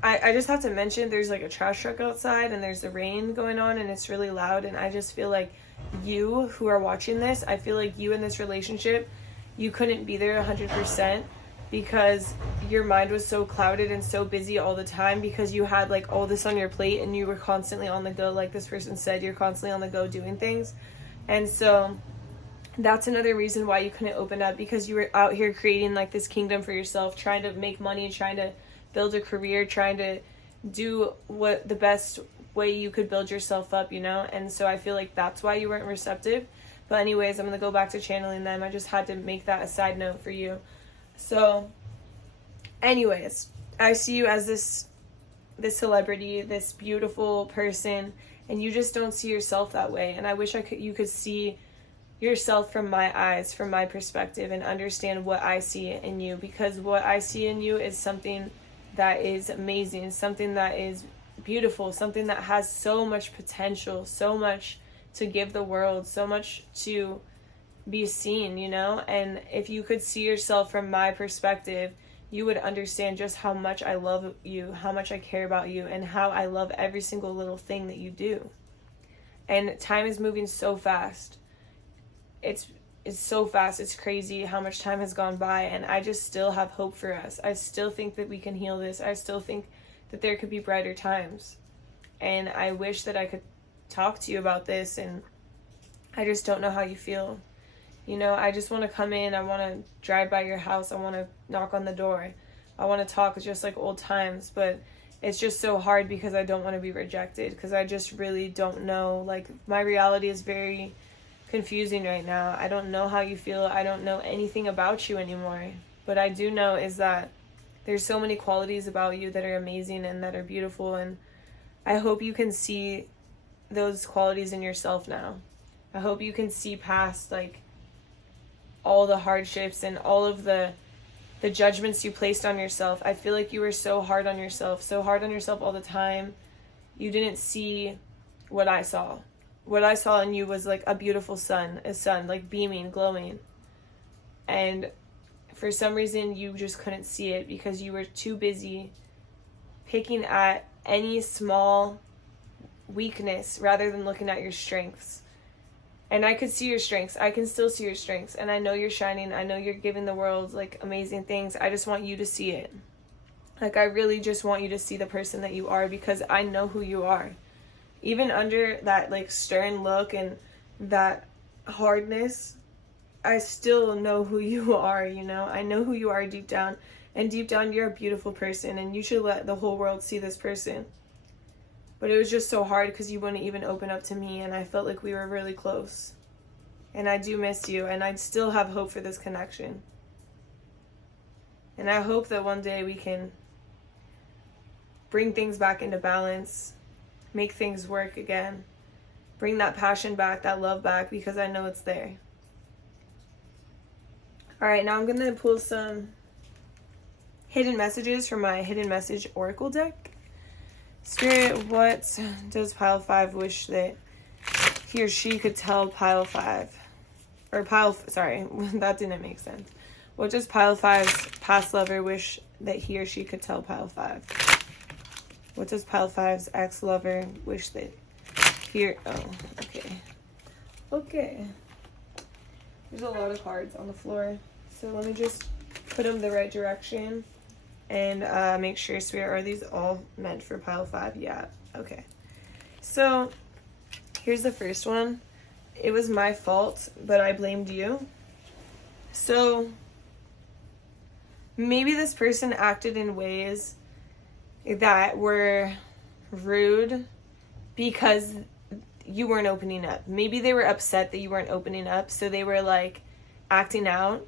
I just have to mention, there's like a trash truck outside, and there's the rain going on, and it's really loud, and I just feel like you who are watching this, I feel like you in this relationship, you couldn't be there 100%, because your mind was so clouded and so busy all the time, because you had like all this on your plate, and you were constantly on the go. Like this person said, you're constantly on the go doing things. And so that's another reason why you couldn't open up, because you were out here creating like this kingdom for yourself, trying to make money, trying to build a career, trying to do what the best way you could build yourself up, you know? And so I feel like that's why you weren't receptive. But anyways, I'm going to go back to channeling them. I just had to make that a side note for you. So anyways, I see you as this celebrity, this beautiful person, and you just don't see yourself that way. And I wish you could see yourself from my eyes, from my perspective, and understand what I see in you, because what I see in you is something that is amazing, something that is beautiful, something that has so much potential, so much to give the world, so much to be seen, you know? And if you could see yourself from my perspective, you would understand just how much I love you, how much I care about you, and how I love every single little thing that you do. And time is moving so fast. It's so fast. It's crazy how much time has gone by, and I just still have hope for us. I still think that we can heal this. I still think that there could be brighter times. And I wish that I could talk to you about this, and I just don't know how you feel. You know, I just want to come in. I want to drive by your house. I want to knock on the door. I want to talk just like old times, but it's just so hard because I don't want to be rejected, because I just really don't know. Like, my reality is very confusing right now. I don't know how you feel. I don't know anything about you anymore. But I do know is that there's so many qualities about you that are amazing and that are beautiful, and I hope you can see those qualities in yourself now. I hope you can see past like all the hardships and all of the judgments you placed on yourself. I feel like you were so hard on yourself all the time. You didn't see what I saw. What I saw in you was like a beautiful sun, like beaming, glowing. And for some reason, you just couldn't see it because you were too busy picking at any small weakness rather than looking at your strengths. And I could see your strengths. I can still see your strengths. And I know you're shining. I know you're giving the world like amazing things. I just want you to see it. Like, I really just want you to see the person that you are, because I know who you are. Even under that like stern look and that hardness, I still know who you are, you know? I know who you are deep down. And deep down, you're a beautiful person, and you should let the whole world see this person. But it was just so hard because you wouldn't even open up to me, and I felt like we were really close. And I do miss you, and I still have hope for this connection. And I hope that one day we can bring things back into balance, make things work again, bring that passion back, that love back, because I know it's there. All right, now I'm going to pull some hidden messages from my hidden message oracle deck. Spirit, what does pile 5 wish that he or she could tell pile 5? Or sorry, that didn't make sense. What does pile 5's past lover wish that he or she could tell pile 5? What does pile 5's ex-lover wish that Okay. There's a lot of cards on the floor. So let me just put them the right direction and make sure, Spirit, are these all meant for pile 5? Yeah. Okay. So here's the first one. It was my fault, but I blamed you. So maybe this person acted in ways that were rude because you weren't opening up. Maybe they were upset that you weren't opening up, so they were like acting out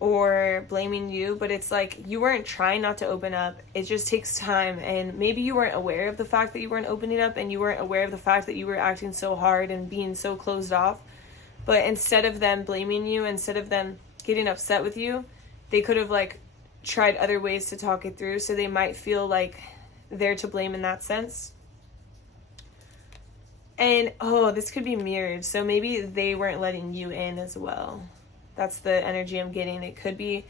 or blaming you, but it's like you weren't trying not to open up. It just takes time, and maybe you weren't aware of the fact that you weren't opening up, and you weren't aware of the fact that you were acting so hard and being so closed off. But instead of them blaming you, instead of them getting upset with you, they could have like tried other ways to talk it through, so they might feel like they're to blame in that sense. And this could be mirrored, so maybe they weren't letting you in as well. That's the energy I'm getting. It could be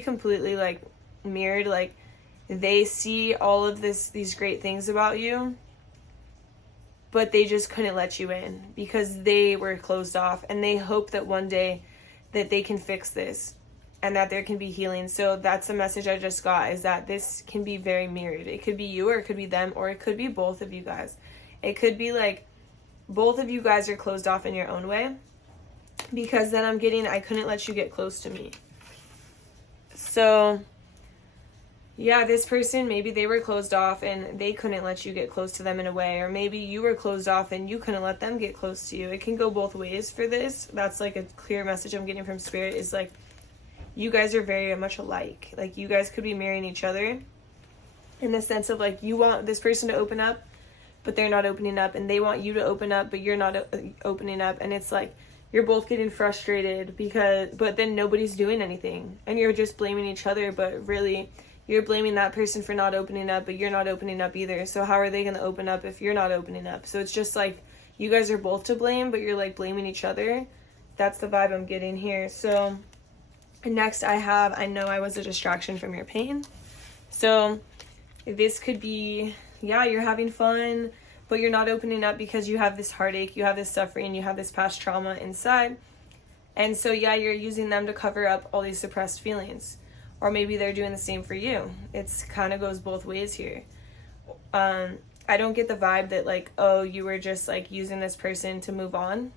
completely like mirrored, like they see all of these great things about you, but they just couldn't let you in because they were closed off, and they hope that one day that they can fix this and that there can be healing. So that's the message I just got, is that this can be very mirrored. It could be you, or it could be them, or it could be both of you guys. It could be like both of you guys are closed off in your own way, because then I'm getting, I couldn't let you get close to me. So yeah, this person, maybe they were closed off and they couldn't let you get close to them in a way, or maybe you were closed off and you couldn't let them get close to you. It can go both ways for this. That's like a clear message I'm getting from Spirit, is like you guys are very much alike. Like you guys could be marrying each other, in the sense of like, you want this person to open up, but they're not opening up, and they want you to open up, but you're not opening up. And it's like, you're both getting frustrated but then nobody's doing anything, and you're just blaming each other, but really you're blaming that person for not opening up, but you're not opening up either. So how are they going to open up if you're not opening up? So it's just like, you guys are both to blame, but you're like blaming each other. That's the vibe I'm getting here. So next I know I was a distraction from your pain. So this could be, yeah, you're having fun, but you're not opening up because you have this heartache, you have this suffering, you have this past trauma inside. And so, yeah, you're using them to cover up all these suppressed feelings. Or maybe they're doing the same for you. It's kind of goes both ways here. I don't get the vibe that like, oh, you were just like using this person to move on.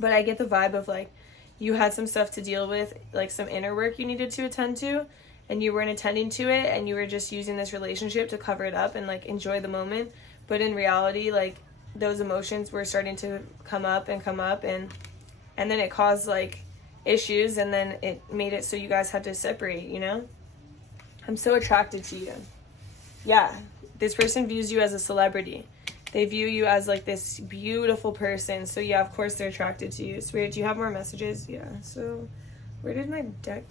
But I get the vibe of like, you had some stuff to deal with, like some inner work you needed to attend to, and you weren't attending to it, and you were just using this relationship to cover it up and like enjoy the moment. But in reality, like, those emotions were starting to come up, and then it caused like issues, and then it made it so you guys had to separate, you know? I'm so attracted to you. Yeah, this person views you as a celebrity. They view you as like this beautiful person. So yeah, of course they're attracted to you. Spirit, do you have more messages? Yeah. So where did my deck?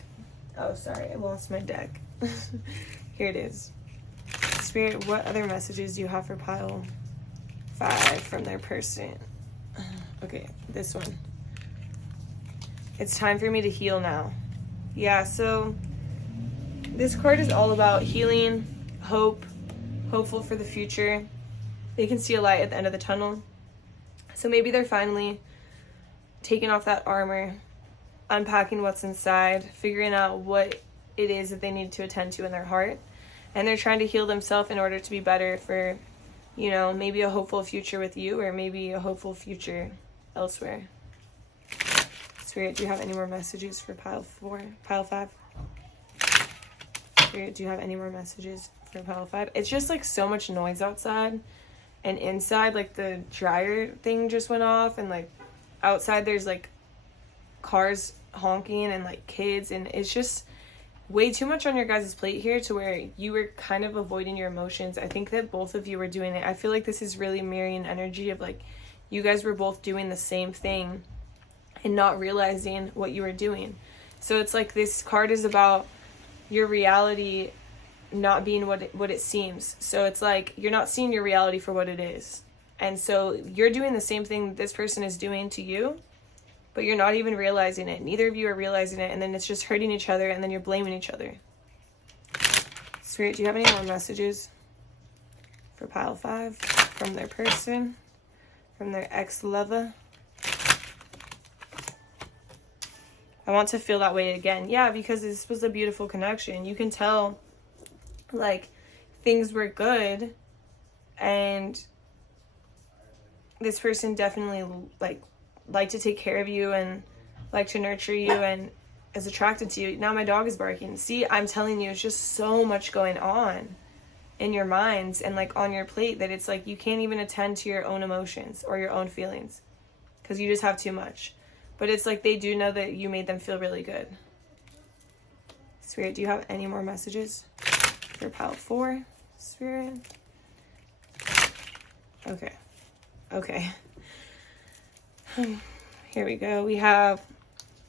Oh, sorry, I lost my deck. Here it is. Spirit, what other messages do you have for pile 5 from their person? Okay, this one. It's time for me to heal now. Yeah, so this card is all about healing, hope, hopeful for the future. They can see a light at the end of the tunnel. So maybe they're finally taking off that armor, unpacking what's inside, figuring out what it is that they need to attend to in their heart. And they're trying to heal themselves in order to be better for, you know, maybe a hopeful future with you, or maybe a hopeful future elsewhere. Spirit, do you have any more messages for pile 5? Spirit, do you have any more messages for pile 5? It's just like so much noise outside, and inside, like the dryer thing just went off, and like outside there's like cars honking and like kids, and it's just way too much on your guys' plate here to where you were kind of avoiding your emotions. I think that both of you were doing it. I feel like this is really mirroring energy of like, you guys were both doing the same thing and not realizing what you were doing. So it's like, this card is about your reality not being what it seems. So it's like, you're not seeing your reality for what it is. And so you're doing the same thing this person is doing to you, but you're not even realizing it. Neither of you are realizing it, and then it's just hurting each other, and then you're blaming each other. Spirit, do you have any more messages for pile 5 from their person, from their ex-lover? I want to feel that way again. Yeah, because this was a beautiful connection. You can tell, like, things were good, and this person definitely, like to take care of you and like to nurture you and is attracted to you. Now my dog is barking. See, I'm telling you, it's just so much going on in your minds and like on your plate that it's like you can't even attend to your own emotions or your own feelings because you just have too much. But it's like they do know that you made them feel really good. Spirit, do you have any more messages for pile 4? Spirit? Okay. Here we go. We have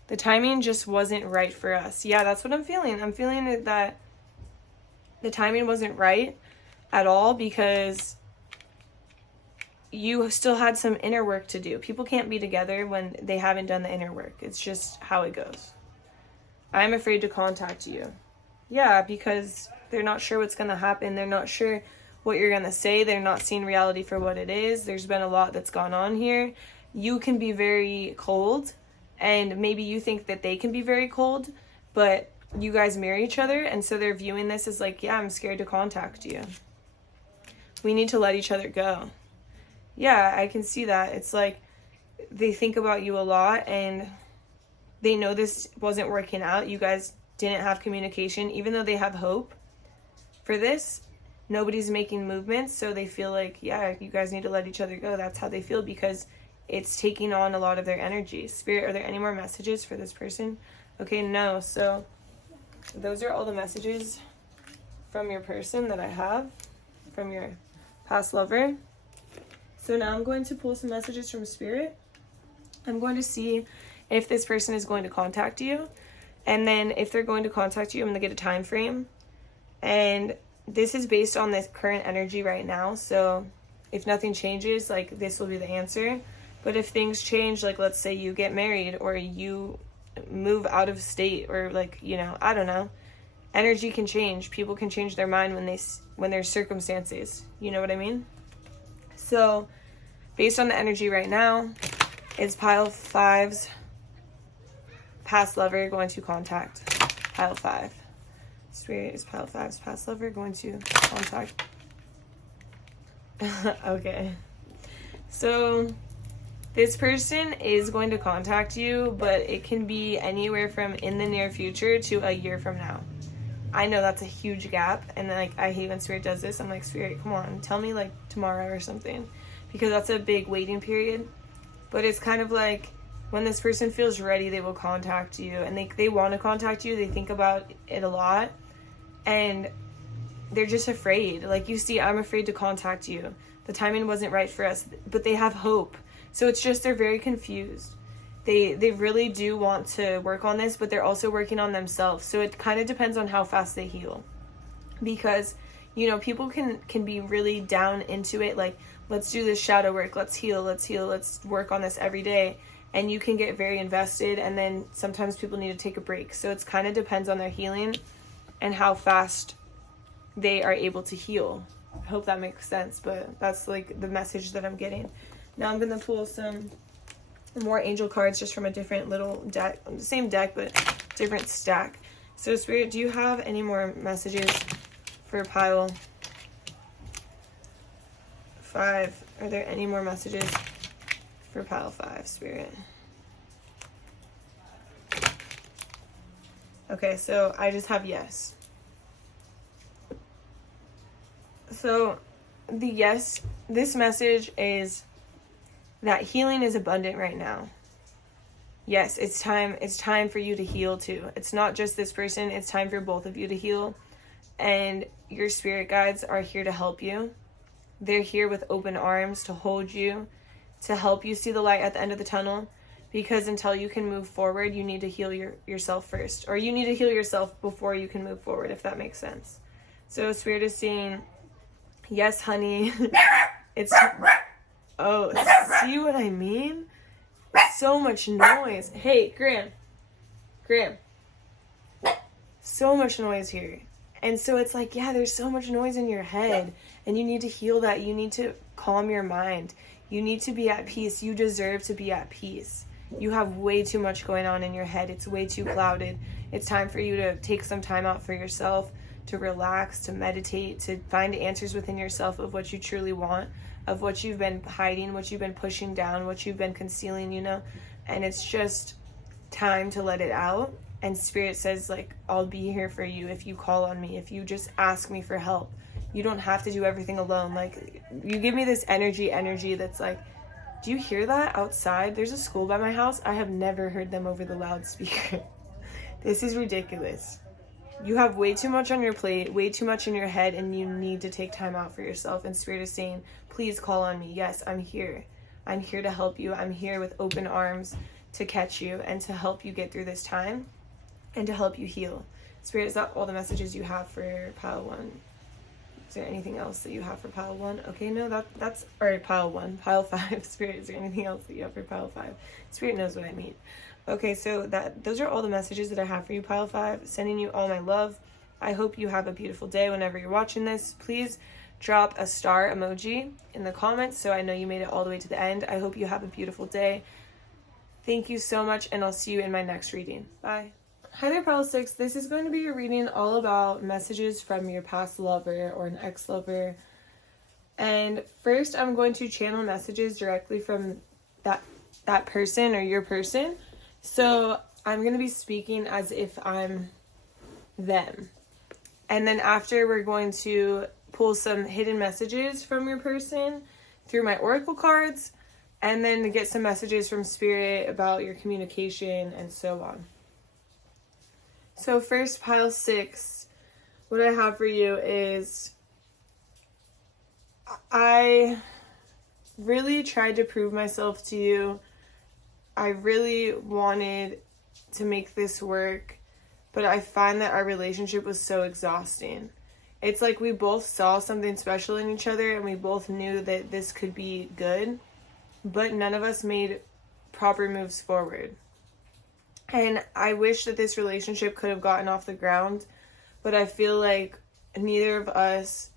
the timing just wasn't right for us. Yeah, that's what I'm feeling. I'm feeling that the timing wasn't right at all because you still had some inner work to do. People can't be together when they haven't done the inner work. It's just how it goes. I'm afraid to contact you. Yeah, because they're not sure what's going to happen. They're not sure what you're going to say. They're not seeing reality for what it is. There's been a lot that's gone on here. You can be very cold, and maybe you think that they can be very cold, but you guys mirror each other, and so they're viewing this as like, yeah, I'm scared to contact you. We need to let each other go. Yeah, I can see that. It's like they think about you a lot, and they know this wasn't working out. You guys didn't have communication, even though they have hope for this. Nobody's making movements, so they feel like, yeah, you guys need to let each other go. That's how they feel because it's taking on a lot of their energy. Spirit, are there any more messages for this person? Okay, no. So those are all the messages from your person that I have, from your past lover. So now I'm going to pull some messages from Spirit. I'm going to see if this person is going to contact you. And then if they're going to contact you, I'm going to get a time frame. And this is based on this current energy right now. So if nothing changes, like, this will be the answer. But if things change, like, let's say you get married or you move out of state, or, like, you know, I don't know. Energy can change. People can change their mind when there's circumstances. You know what I mean? So based on the energy right now, is pile 5's past lover going to contact pile 5? Spirit, is pile 5's past lover going to contact? Okay. So this person is going to contact you, but it can be anywhere from in the near future to a year from now. I know that's a huge gap, and, like, I hate when Spirit does this. I'm like, Spirit, come on, tell me, like, tomorrow or something, because that's a big waiting period. But it's kind of like, when this person feels ready, they will contact you, and they want to contact you. They think about it a lot, and they're just afraid. Like, you see, I'm afraid to contact you. The timing wasn't right for us, but they have hope. So it's just, they're very confused. They really do want to work on this, but they're also working on themselves. So it kind of depends on how fast they heal. Because, you know, people can be really down into it. Like, let's do this shadow work. Let's heal. Let's work on this every day. And you can get very invested. And then sometimes people need to take a break. So it kind of depends on their healing and how fast they are able to heal. I hope that makes sense. But that's, like, the message that I'm getting. Now I'm going to pull some more angel cards just from a different little deck, same deck but different stack. So Spirit, do you have any more messages for pile 5? Are there any more messages for pile 5, Spirit? Okay, so I just have yes. So the yes, this message is that healing is abundant right now. Yes, it's time for you to heal too. It's not just this person, it's time for both of you to heal. And your spirit guides are here to help you. They're here with open arms to hold you, to help you see the light at the end of the tunnel. Because until you can move forward, you need to heal yourself first. Or you need to heal yourself before you can move forward, if that makes sense. So Spirit is saying, yes, honey. It's... Oh, see what I mean? So much noise. Hey, Graham. So much noise here. And so it's like, yeah, there's so much noise in your head. And you need to heal that. You need to calm your mind. You need to be at peace. You deserve to be at peace. You have way too much going on in your head. It's way too clouded. It's time for you to take some time out for yourself, to relax, to meditate, to find answers within yourself of what you truly want, of what you've been hiding, what you've been pushing down, what you've been concealing, you know. And it's just time to let it out. And Spirit says, like, I'll be here for you if you call on me, if you just ask me for help. You don't have to do everything alone. Like, you give me this energy that's like, do you hear that outside? There's a school by my house. I have never heard them over the loudspeaker. This is ridiculous. You have way too much on your plate, way too much in your head, and you need to take time out for yourself. And Spirit is saying, please call on me. Yes, I'm here. I'm here to help you. I'm here with open arms to catch you and to help you get through this time and to help you heal. Spirit, is that all the messages you have for pile 1? Is there anything else that you have for pile 1? Okay, no, that's or pile 1. Pile 5. Spirit, is there anything else that you have for pile 5? Spirit knows what I mean. Okay, so those are all the messages that I have for you, pile 5. Sending you all my love. I hope you have a beautiful day whenever you're watching this. Please drop a star emoji in the comments so I know you made it all the way to the end. I hope you have a beautiful day. Thank you so much, and I'll see you in my next reading. Bye. Hi there, pile 6. This is going to be your reading all about messages from your past lover or an ex-lover. And first, I'm going to channel messages directly from that person or your person. So I'm going to be speaking as if I'm them. And then after, we're going to pull some hidden messages from your person through my oracle cards, and then to get some messages from Spirit about your communication and so on. So first, pile 6, what I have for you is I really tried to prove myself to you. I really wanted to make this work, but I find that our relationship was so exhausting. It's like we both saw something special in each other and we both knew that this could be good, but none of us made proper moves forward. And I wish that this relationship could have gotten off the ground, but I feel like neither of us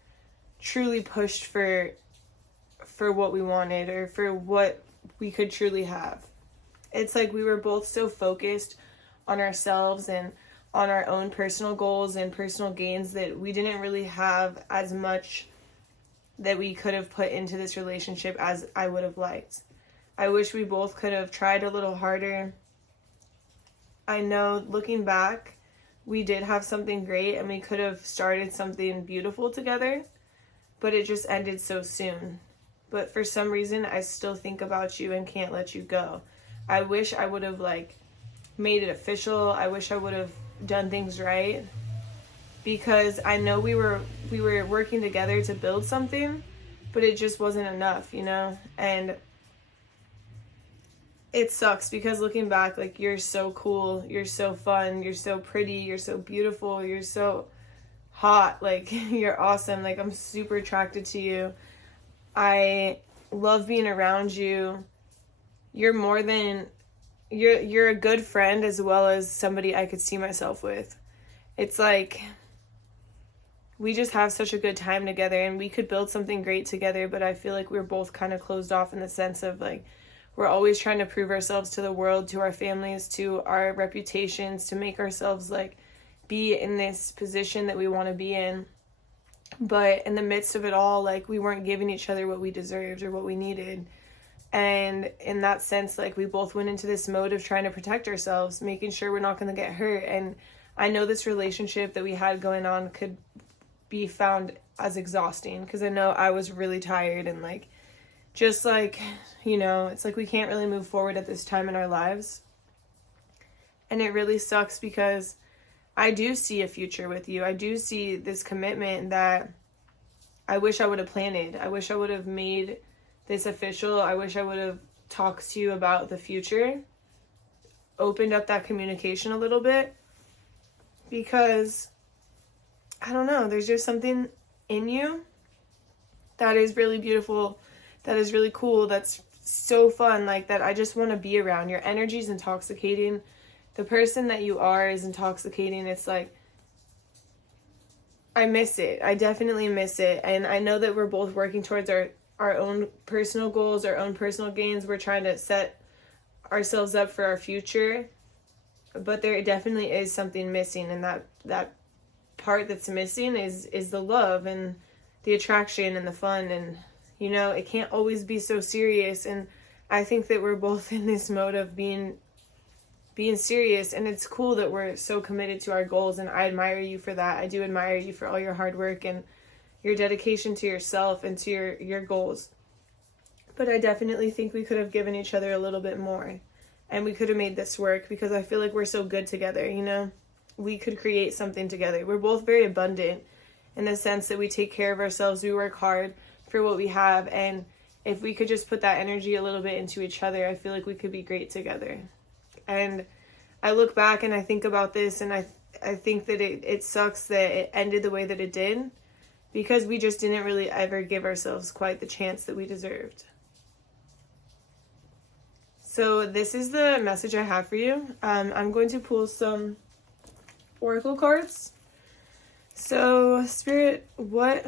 truly pushed for what we wanted or for what we could truly have. It's like we were both so focused on ourselves and on our own personal goals and personal gains that we didn't really have as much that we could have put into this relationship as I would have liked. I wish we both could have tried a little harder. I know looking back, we did have something great and we could have started something beautiful together, but it just ended so soon. But for some reason, I still think about you and can't let you go. I wish I would have made it official. I wish I would have done things right, because I know we were working together to build something, but it just wasn't enough, and it sucks because looking back, you're so cool, you're so fun, you're so pretty, you're so beautiful, you're so hot, you're awesome, I'm super attracted to you. I love being around you. You're more than you're a good friend as well as somebody I could see myself with. It's like we just have such a good time together and we could build something great together, but I feel like we're both kind of closed off in the sense of we're always trying to prove ourselves to the world, to our families, to our reputations, to make ourselves be in this position that we want to be in. But in the midst of it all, we weren't giving each other what we deserved or what we needed. And in that sense, we both went into this mode of trying to protect ourselves, making sure we're not going to get hurt. And I know this relationship that we had going on could be found as exhausting, because I know I was really tired and it's we can't really move forward at this time in our lives. And it really sucks because I do see a future with you. I do see this commitment that I wish I would have planted. I wish I would have made this official. I wish I would have talked to you about the future, opened up that communication a little bit, because I don't know, there's just something in you that is really beautiful, that is really cool, that's so fun, that I just want to be around. Your energy is intoxicating. The person that you are is intoxicating. It's I miss it. I definitely miss it. And I know that we're both working towards our own personal goals, our own personal gains. We're trying to set ourselves up for our future, but there definitely is something missing, and that part that's missing is the love and the attraction and the fun, and it can't always be so serious. And I think that we're both in this mode of being serious, and it's cool that we're so committed to our goals, and I admire you for that. I do admire you for all your hard work and your dedication to yourself and to your goals. But I definitely think we could have given each other a little bit more, and we could have made this work, because I feel like we're so good together, We could create something together. We're both very abundant in the sense that we take care of ourselves, we work hard for what we have, and if we could just put that energy a little bit into each other, I feel like we could be great together. And I look back and I think about this, and I think that it sucks that it ended the way that it did, because we just didn't really ever give ourselves quite the chance that we deserved. So this is the message I have for you. I'm going to pull some oracle cards. So Spirit, what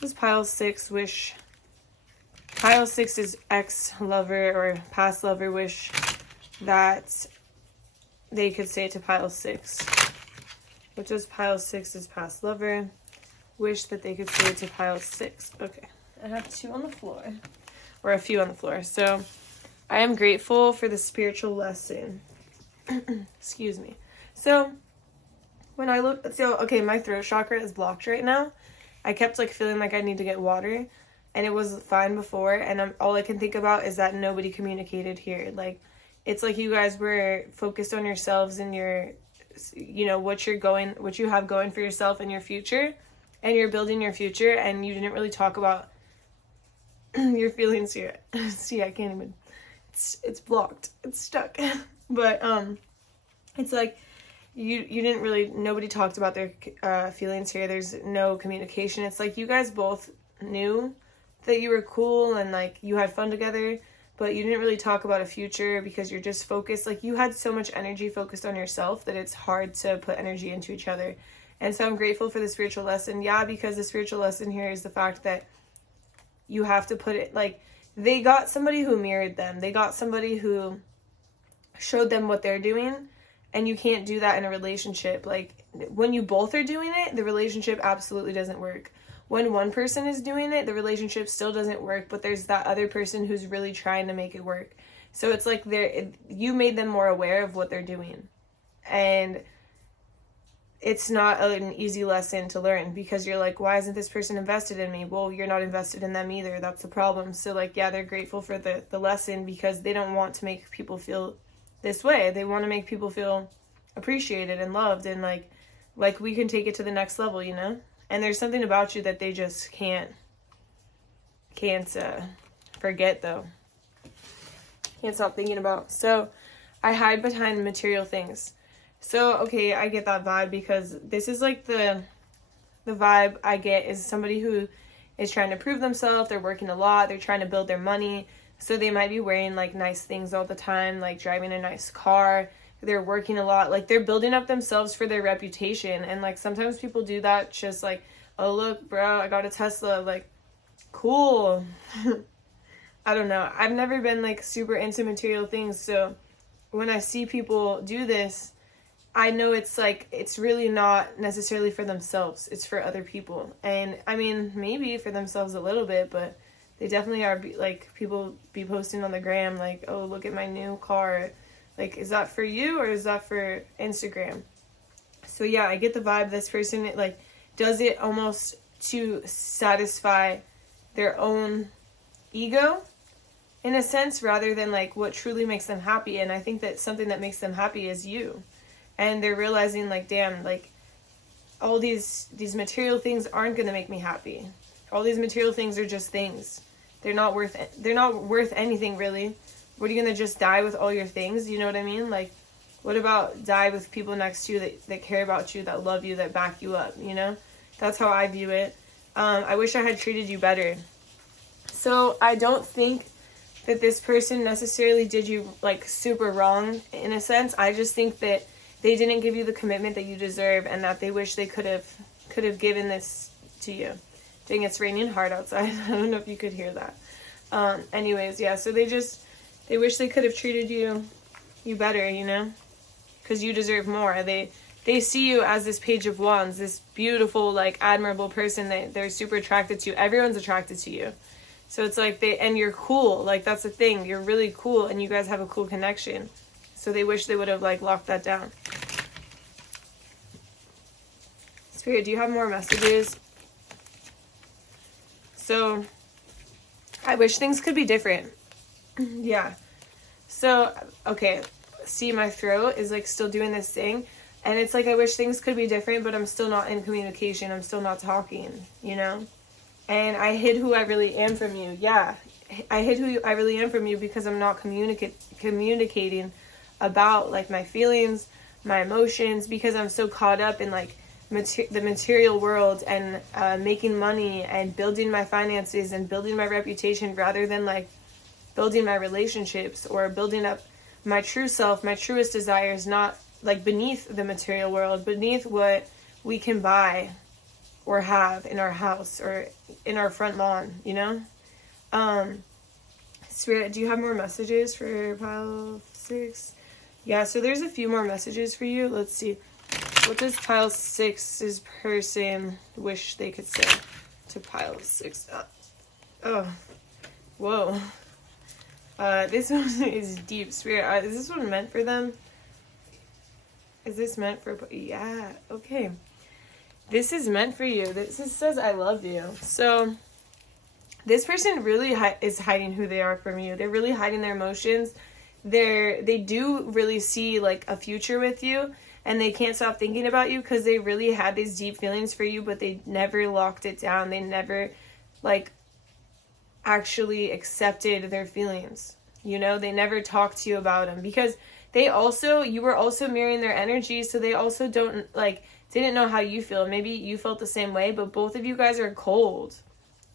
does pile 6 wish? Pile 6 is ex-lover or past lover wish that they could say to pile 6. What does pile 6's past lover wish that they could say to pile 6? Okay, I have 2 on the floor, or a few on the floor. So I am grateful for the spiritual lesson. Excuse me. So when I look, okay, my throat chakra is blocked right now. I kept feeling like I need to get water, and it was fine before, and all I can think about is that nobody communicated here. It's like you guys were focused on yourselves and your you know, what you have going for yourself in your future, and you're building your future, and you didn't really talk about your feelings here. See, I can't even, it's blocked, it's stuck. But it's like you didn't really, nobody talked about their feelings here. There's no communication. It's like you guys both knew that you were cool and like you had fun together, but you didn't really talk about a future because you're just focused. Like, you had so much energy focused on yourself that it's hard to put energy into each other. And so I'm grateful for the spiritual lesson. Yeah, because the spiritual lesson here is the fact that you have to put it, like, they got somebody who mirrored them. They got somebody who showed them what they're doing, and you can't do that in a relationship. Like, when you both are doing it, the relationship absolutely doesn't work. When one person is doing it, the relationship still doesn't work, but there's that other person who's really trying to make it work. So it's like you made them more aware of what they're doing. And it's not an easy lesson to learn, because you're like, why isn't this person invested in me? Well, you're not invested in them either. That's the problem. So like, yeah, they're grateful for the lesson, because they don't want to make people feel this way. They want to make people feel appreciated and loved, and like we can take it to the next level, you know? And there's something about you that they just can't forget, though. Can't stop thinking about. So I hide behind material things. So, okay, I get that vibe, because this is like the vibe I get is somebody who is trying to prove themselves. They're working a lot. They're trying to build their money. So they might be wearing like nice things all the time, like driving a nice car. They're working a lot. Like, they're building up themselves for their reputation. And like, sometimes people do that just like, oh, look, bro, I got a Tesla. Like, cool. I don't know. I've never been like super into material things. So when I see people do this, I know it's like, it's really not necessarily for themselves. It's for other people. And I mean, maybe for themselves a little bit, but they definitely are like, people be posting on the gram like, oh, look at my new car. Like, is that for you or is that for Instagram? So yeah, I get the vibe this person like does it almost to satisfy their own ego in a sense, rather than like what truly makes them happy. And I think that something that makes them happy is you. And they're realizing like, damn, like all these material things aren't going to make me happy. All these material things are just things. They're not worth anything, really. What, are you going to just die with all your things? You know what I mean? Like, what about die with people next to you that care about you, that love you, that back you up, you know? That's how I view it. I wish I had treated you better. So I don't think that this person necessarily did you like super wrong in a sense. I just think that they didn't give you the commitment that you deserve, and that they wish they could have given this to you. Dang, it's raining hard outside. I don't know if you could hear that. Anyways, yeah, so they wish they could have treated you better, you know, because you deserve more. They see you as this Page of Wands, this beautiful, like, admirable person that they're super attracted to. Everyone's attracted to you. So it's like and you're cool. Like, that's the thing. You're really cool, and you guys have a cool connection. So they wish they would have, like, locked that down. Spirit, do you have more messages? So, I wish things could be different. Yeah. So, okay. See, my throat is, like, still doing this thing. And it's like, I wish things could be different, but I'm still not in communication. I'm still not talking, you know? And I hid who I really am from you. Yeah. I hid who I really am from you because I'm not communicating about, like, my feelings, my emotions, because I'm so caught up in, like, the material world and making money and building my finances and building my reputation, rather than, like, building my relationships or building up my true self, my truest desires, not, like, beneath the material world, beneath what we can buy or have in our house or in our front lawn, you know? Spirit, do you have more messages for pile 6? Yeah, so there's a few more messages for you. Let's see. What does pile 6's person wish they could say to pile 6? Oh, whoa. This one is deep. Spirit, is this one meant for them? Is this meant for... Yeah, okay. This is meant for you. This says, I love you. So, this person really is hiding who they are from you. They're really hiding their emotions. They do really see, like, a future with you. and they can't stop thinking about you because they really had these deep feelings for you, but they never locked it down. They never, like, actually accepted their feelings. You know, they never talked to you about them because you were also mirroring their energy, so they also didn't know how you feel. Maybe you felt the same way, but both of you guys are cold.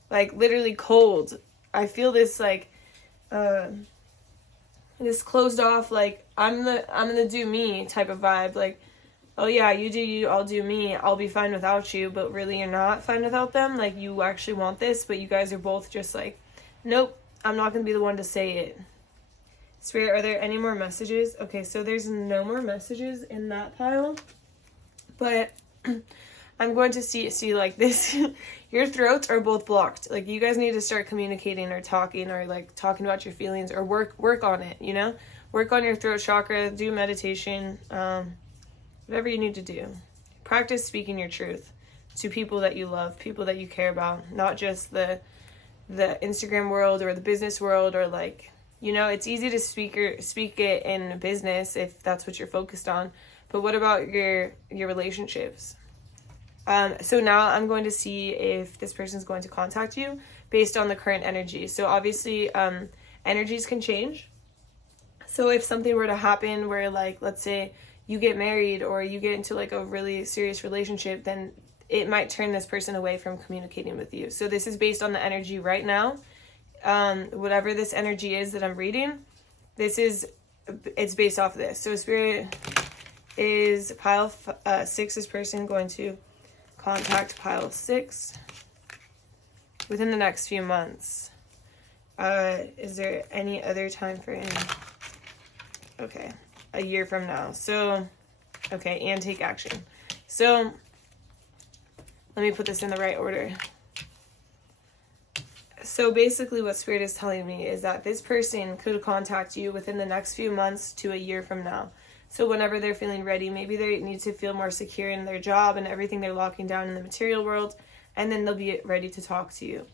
Like, literally cold. I feel this, like, this closed off, like, I'm gonna do me type of vibe. Like, oh yeah, you do you, I'll do me, I'll be fine without you, but really you're not fine without them. Like, you actually want this, but you guys are both just like, nope, I'm not gonna be the one to say it. Spirit, are there any more messages? Okay, so there's no more messages in that pile, but I'm going to see like this. Your throats are both blocked. Like, you guys need to start communicating or talking, or like talking about your feelings, or work on it, you know? Work on your throat chakra, do meditation, whatever you need to do. Practice speaking your truth to people that you love, people that you care about, not just the Instagram world or the business world, or like, you know, it's easy to speak it in business if that's what you're focused on. But what about your relationships? So now I'm going to see if this person's going to contact you based on the current energy. So obviously, energies can change. So if something were to happen where, like, let's say you get married or you get into like a really serious relationship, then it might turn this person away from communicating with you. So this is based on the energy right now. Whatever this energy is that I'm reading, it's based off of this. So Spirit, is pile 6 this person going to contact pile 6 within the next few months? Is there any other time frame? Okay, a year from now. So, okay, and take action. So, let me put this in the right order. So basically what Spirit is telling me is that this person could contact you within the next few months to a year from now. So whenever they're feeling ready, maybe they need to feel more secure in their job and everything they're locking down in the material world, and then they'll be ready to talk to you.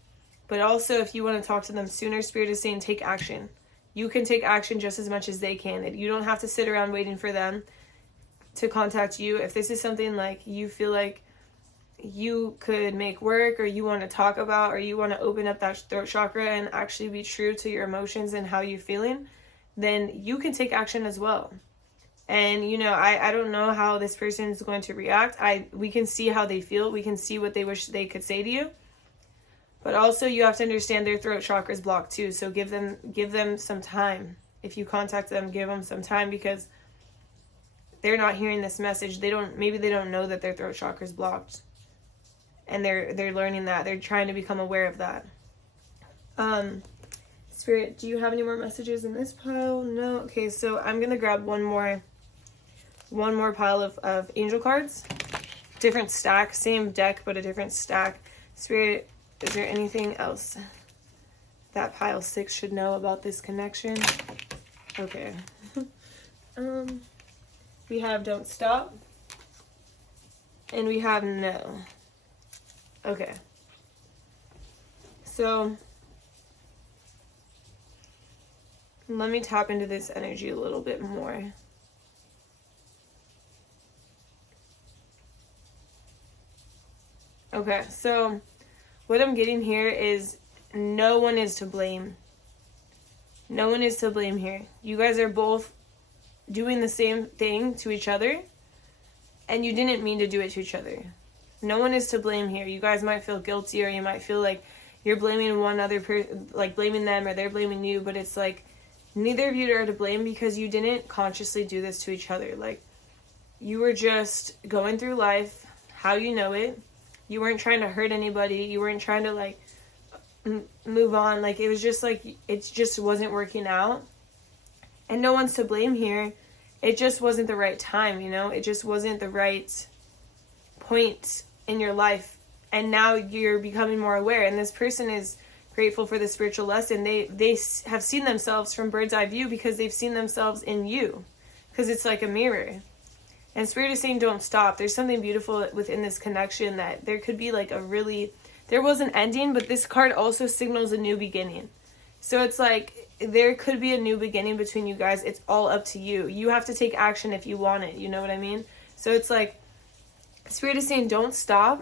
But also, if you want to talk to them sooner, Spirit is saying take action. You can take action just as much as they can. You don't have to sit around waiting for them to contact you. If this is something like you feel like you could make work, or you want to talk about, or you want to open up that throat chakra and actually be true to your emotions and how you're feeling, then you can take action as well. And, you know, I don't know how this person is going to react. We can see how they feel. We can see what they wish they could say to you. But also, you have to understand their throat chakra is blocked too. So give them some time. If you contact them, give them some time, because they're not hearing this message. Maybe they don't know that their throat chakra is blocked. And they're learning that. They're trying to become aware of that. Spirit, do you have any more messages in this pile? No? Okay, so I'm going to grab one more pile of angel cards. Different stack. Same deck, but a different stack. Spirit, is there anything else that pile 6 should know about this connection? Okay. We have don't stop. And we have no. Okay. So let me tap into this energy a little bit more. Okay, so what I'm getting here is no one is to blame. No one is to blame here. You guys are both doing the same thing to each other, and you didn't mean to do it to each other. No one is to blame here. You guys might feel guilty, or you might feel like you're blaming one other person, like blaming them, or they're blaming you, but it's like neither of you are to blame, because you didn't consciously do this to each other. Like, you were just going through life how you know it. You weren't trying to hurt anybody. You weren't trying to like move on. Like, it was just like, it just wasn't working out. And no one's to blame here. It just wasn't the right time, you know? It just wasn't the right point in your life. And now you're becoming more aware. And this person is grateful for the spiritual lesson. They have seen themselves from bird's eye view, because they've seen themselves in you. Because it's like a mirror. And Spirit is saying don't stop. There's something beautiful within this connection, that there could be like there was an ending, but this card also signals a new beginning. So it's like there could be a new beginning between you guys. It's all up to you. You have to take action if you want it. You know what I mean? So it's like, Spirit is saying don't stop,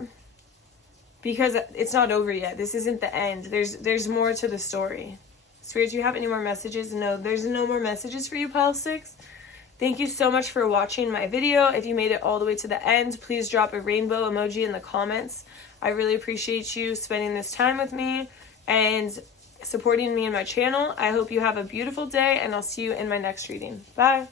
because it's not over yet. This isn't the end. There's more to the story. Spirit, do you have any more messages? No, there's no more messages for you, Pile 6. Thank you so much for watching my video. If you made it all the way to the end, please drop a rainbow emoji in the comments. I really appreciate you spending this time with me and supporting me in my channel. I hope you have a beautiful day, and I'll see you in my next reading. Bye.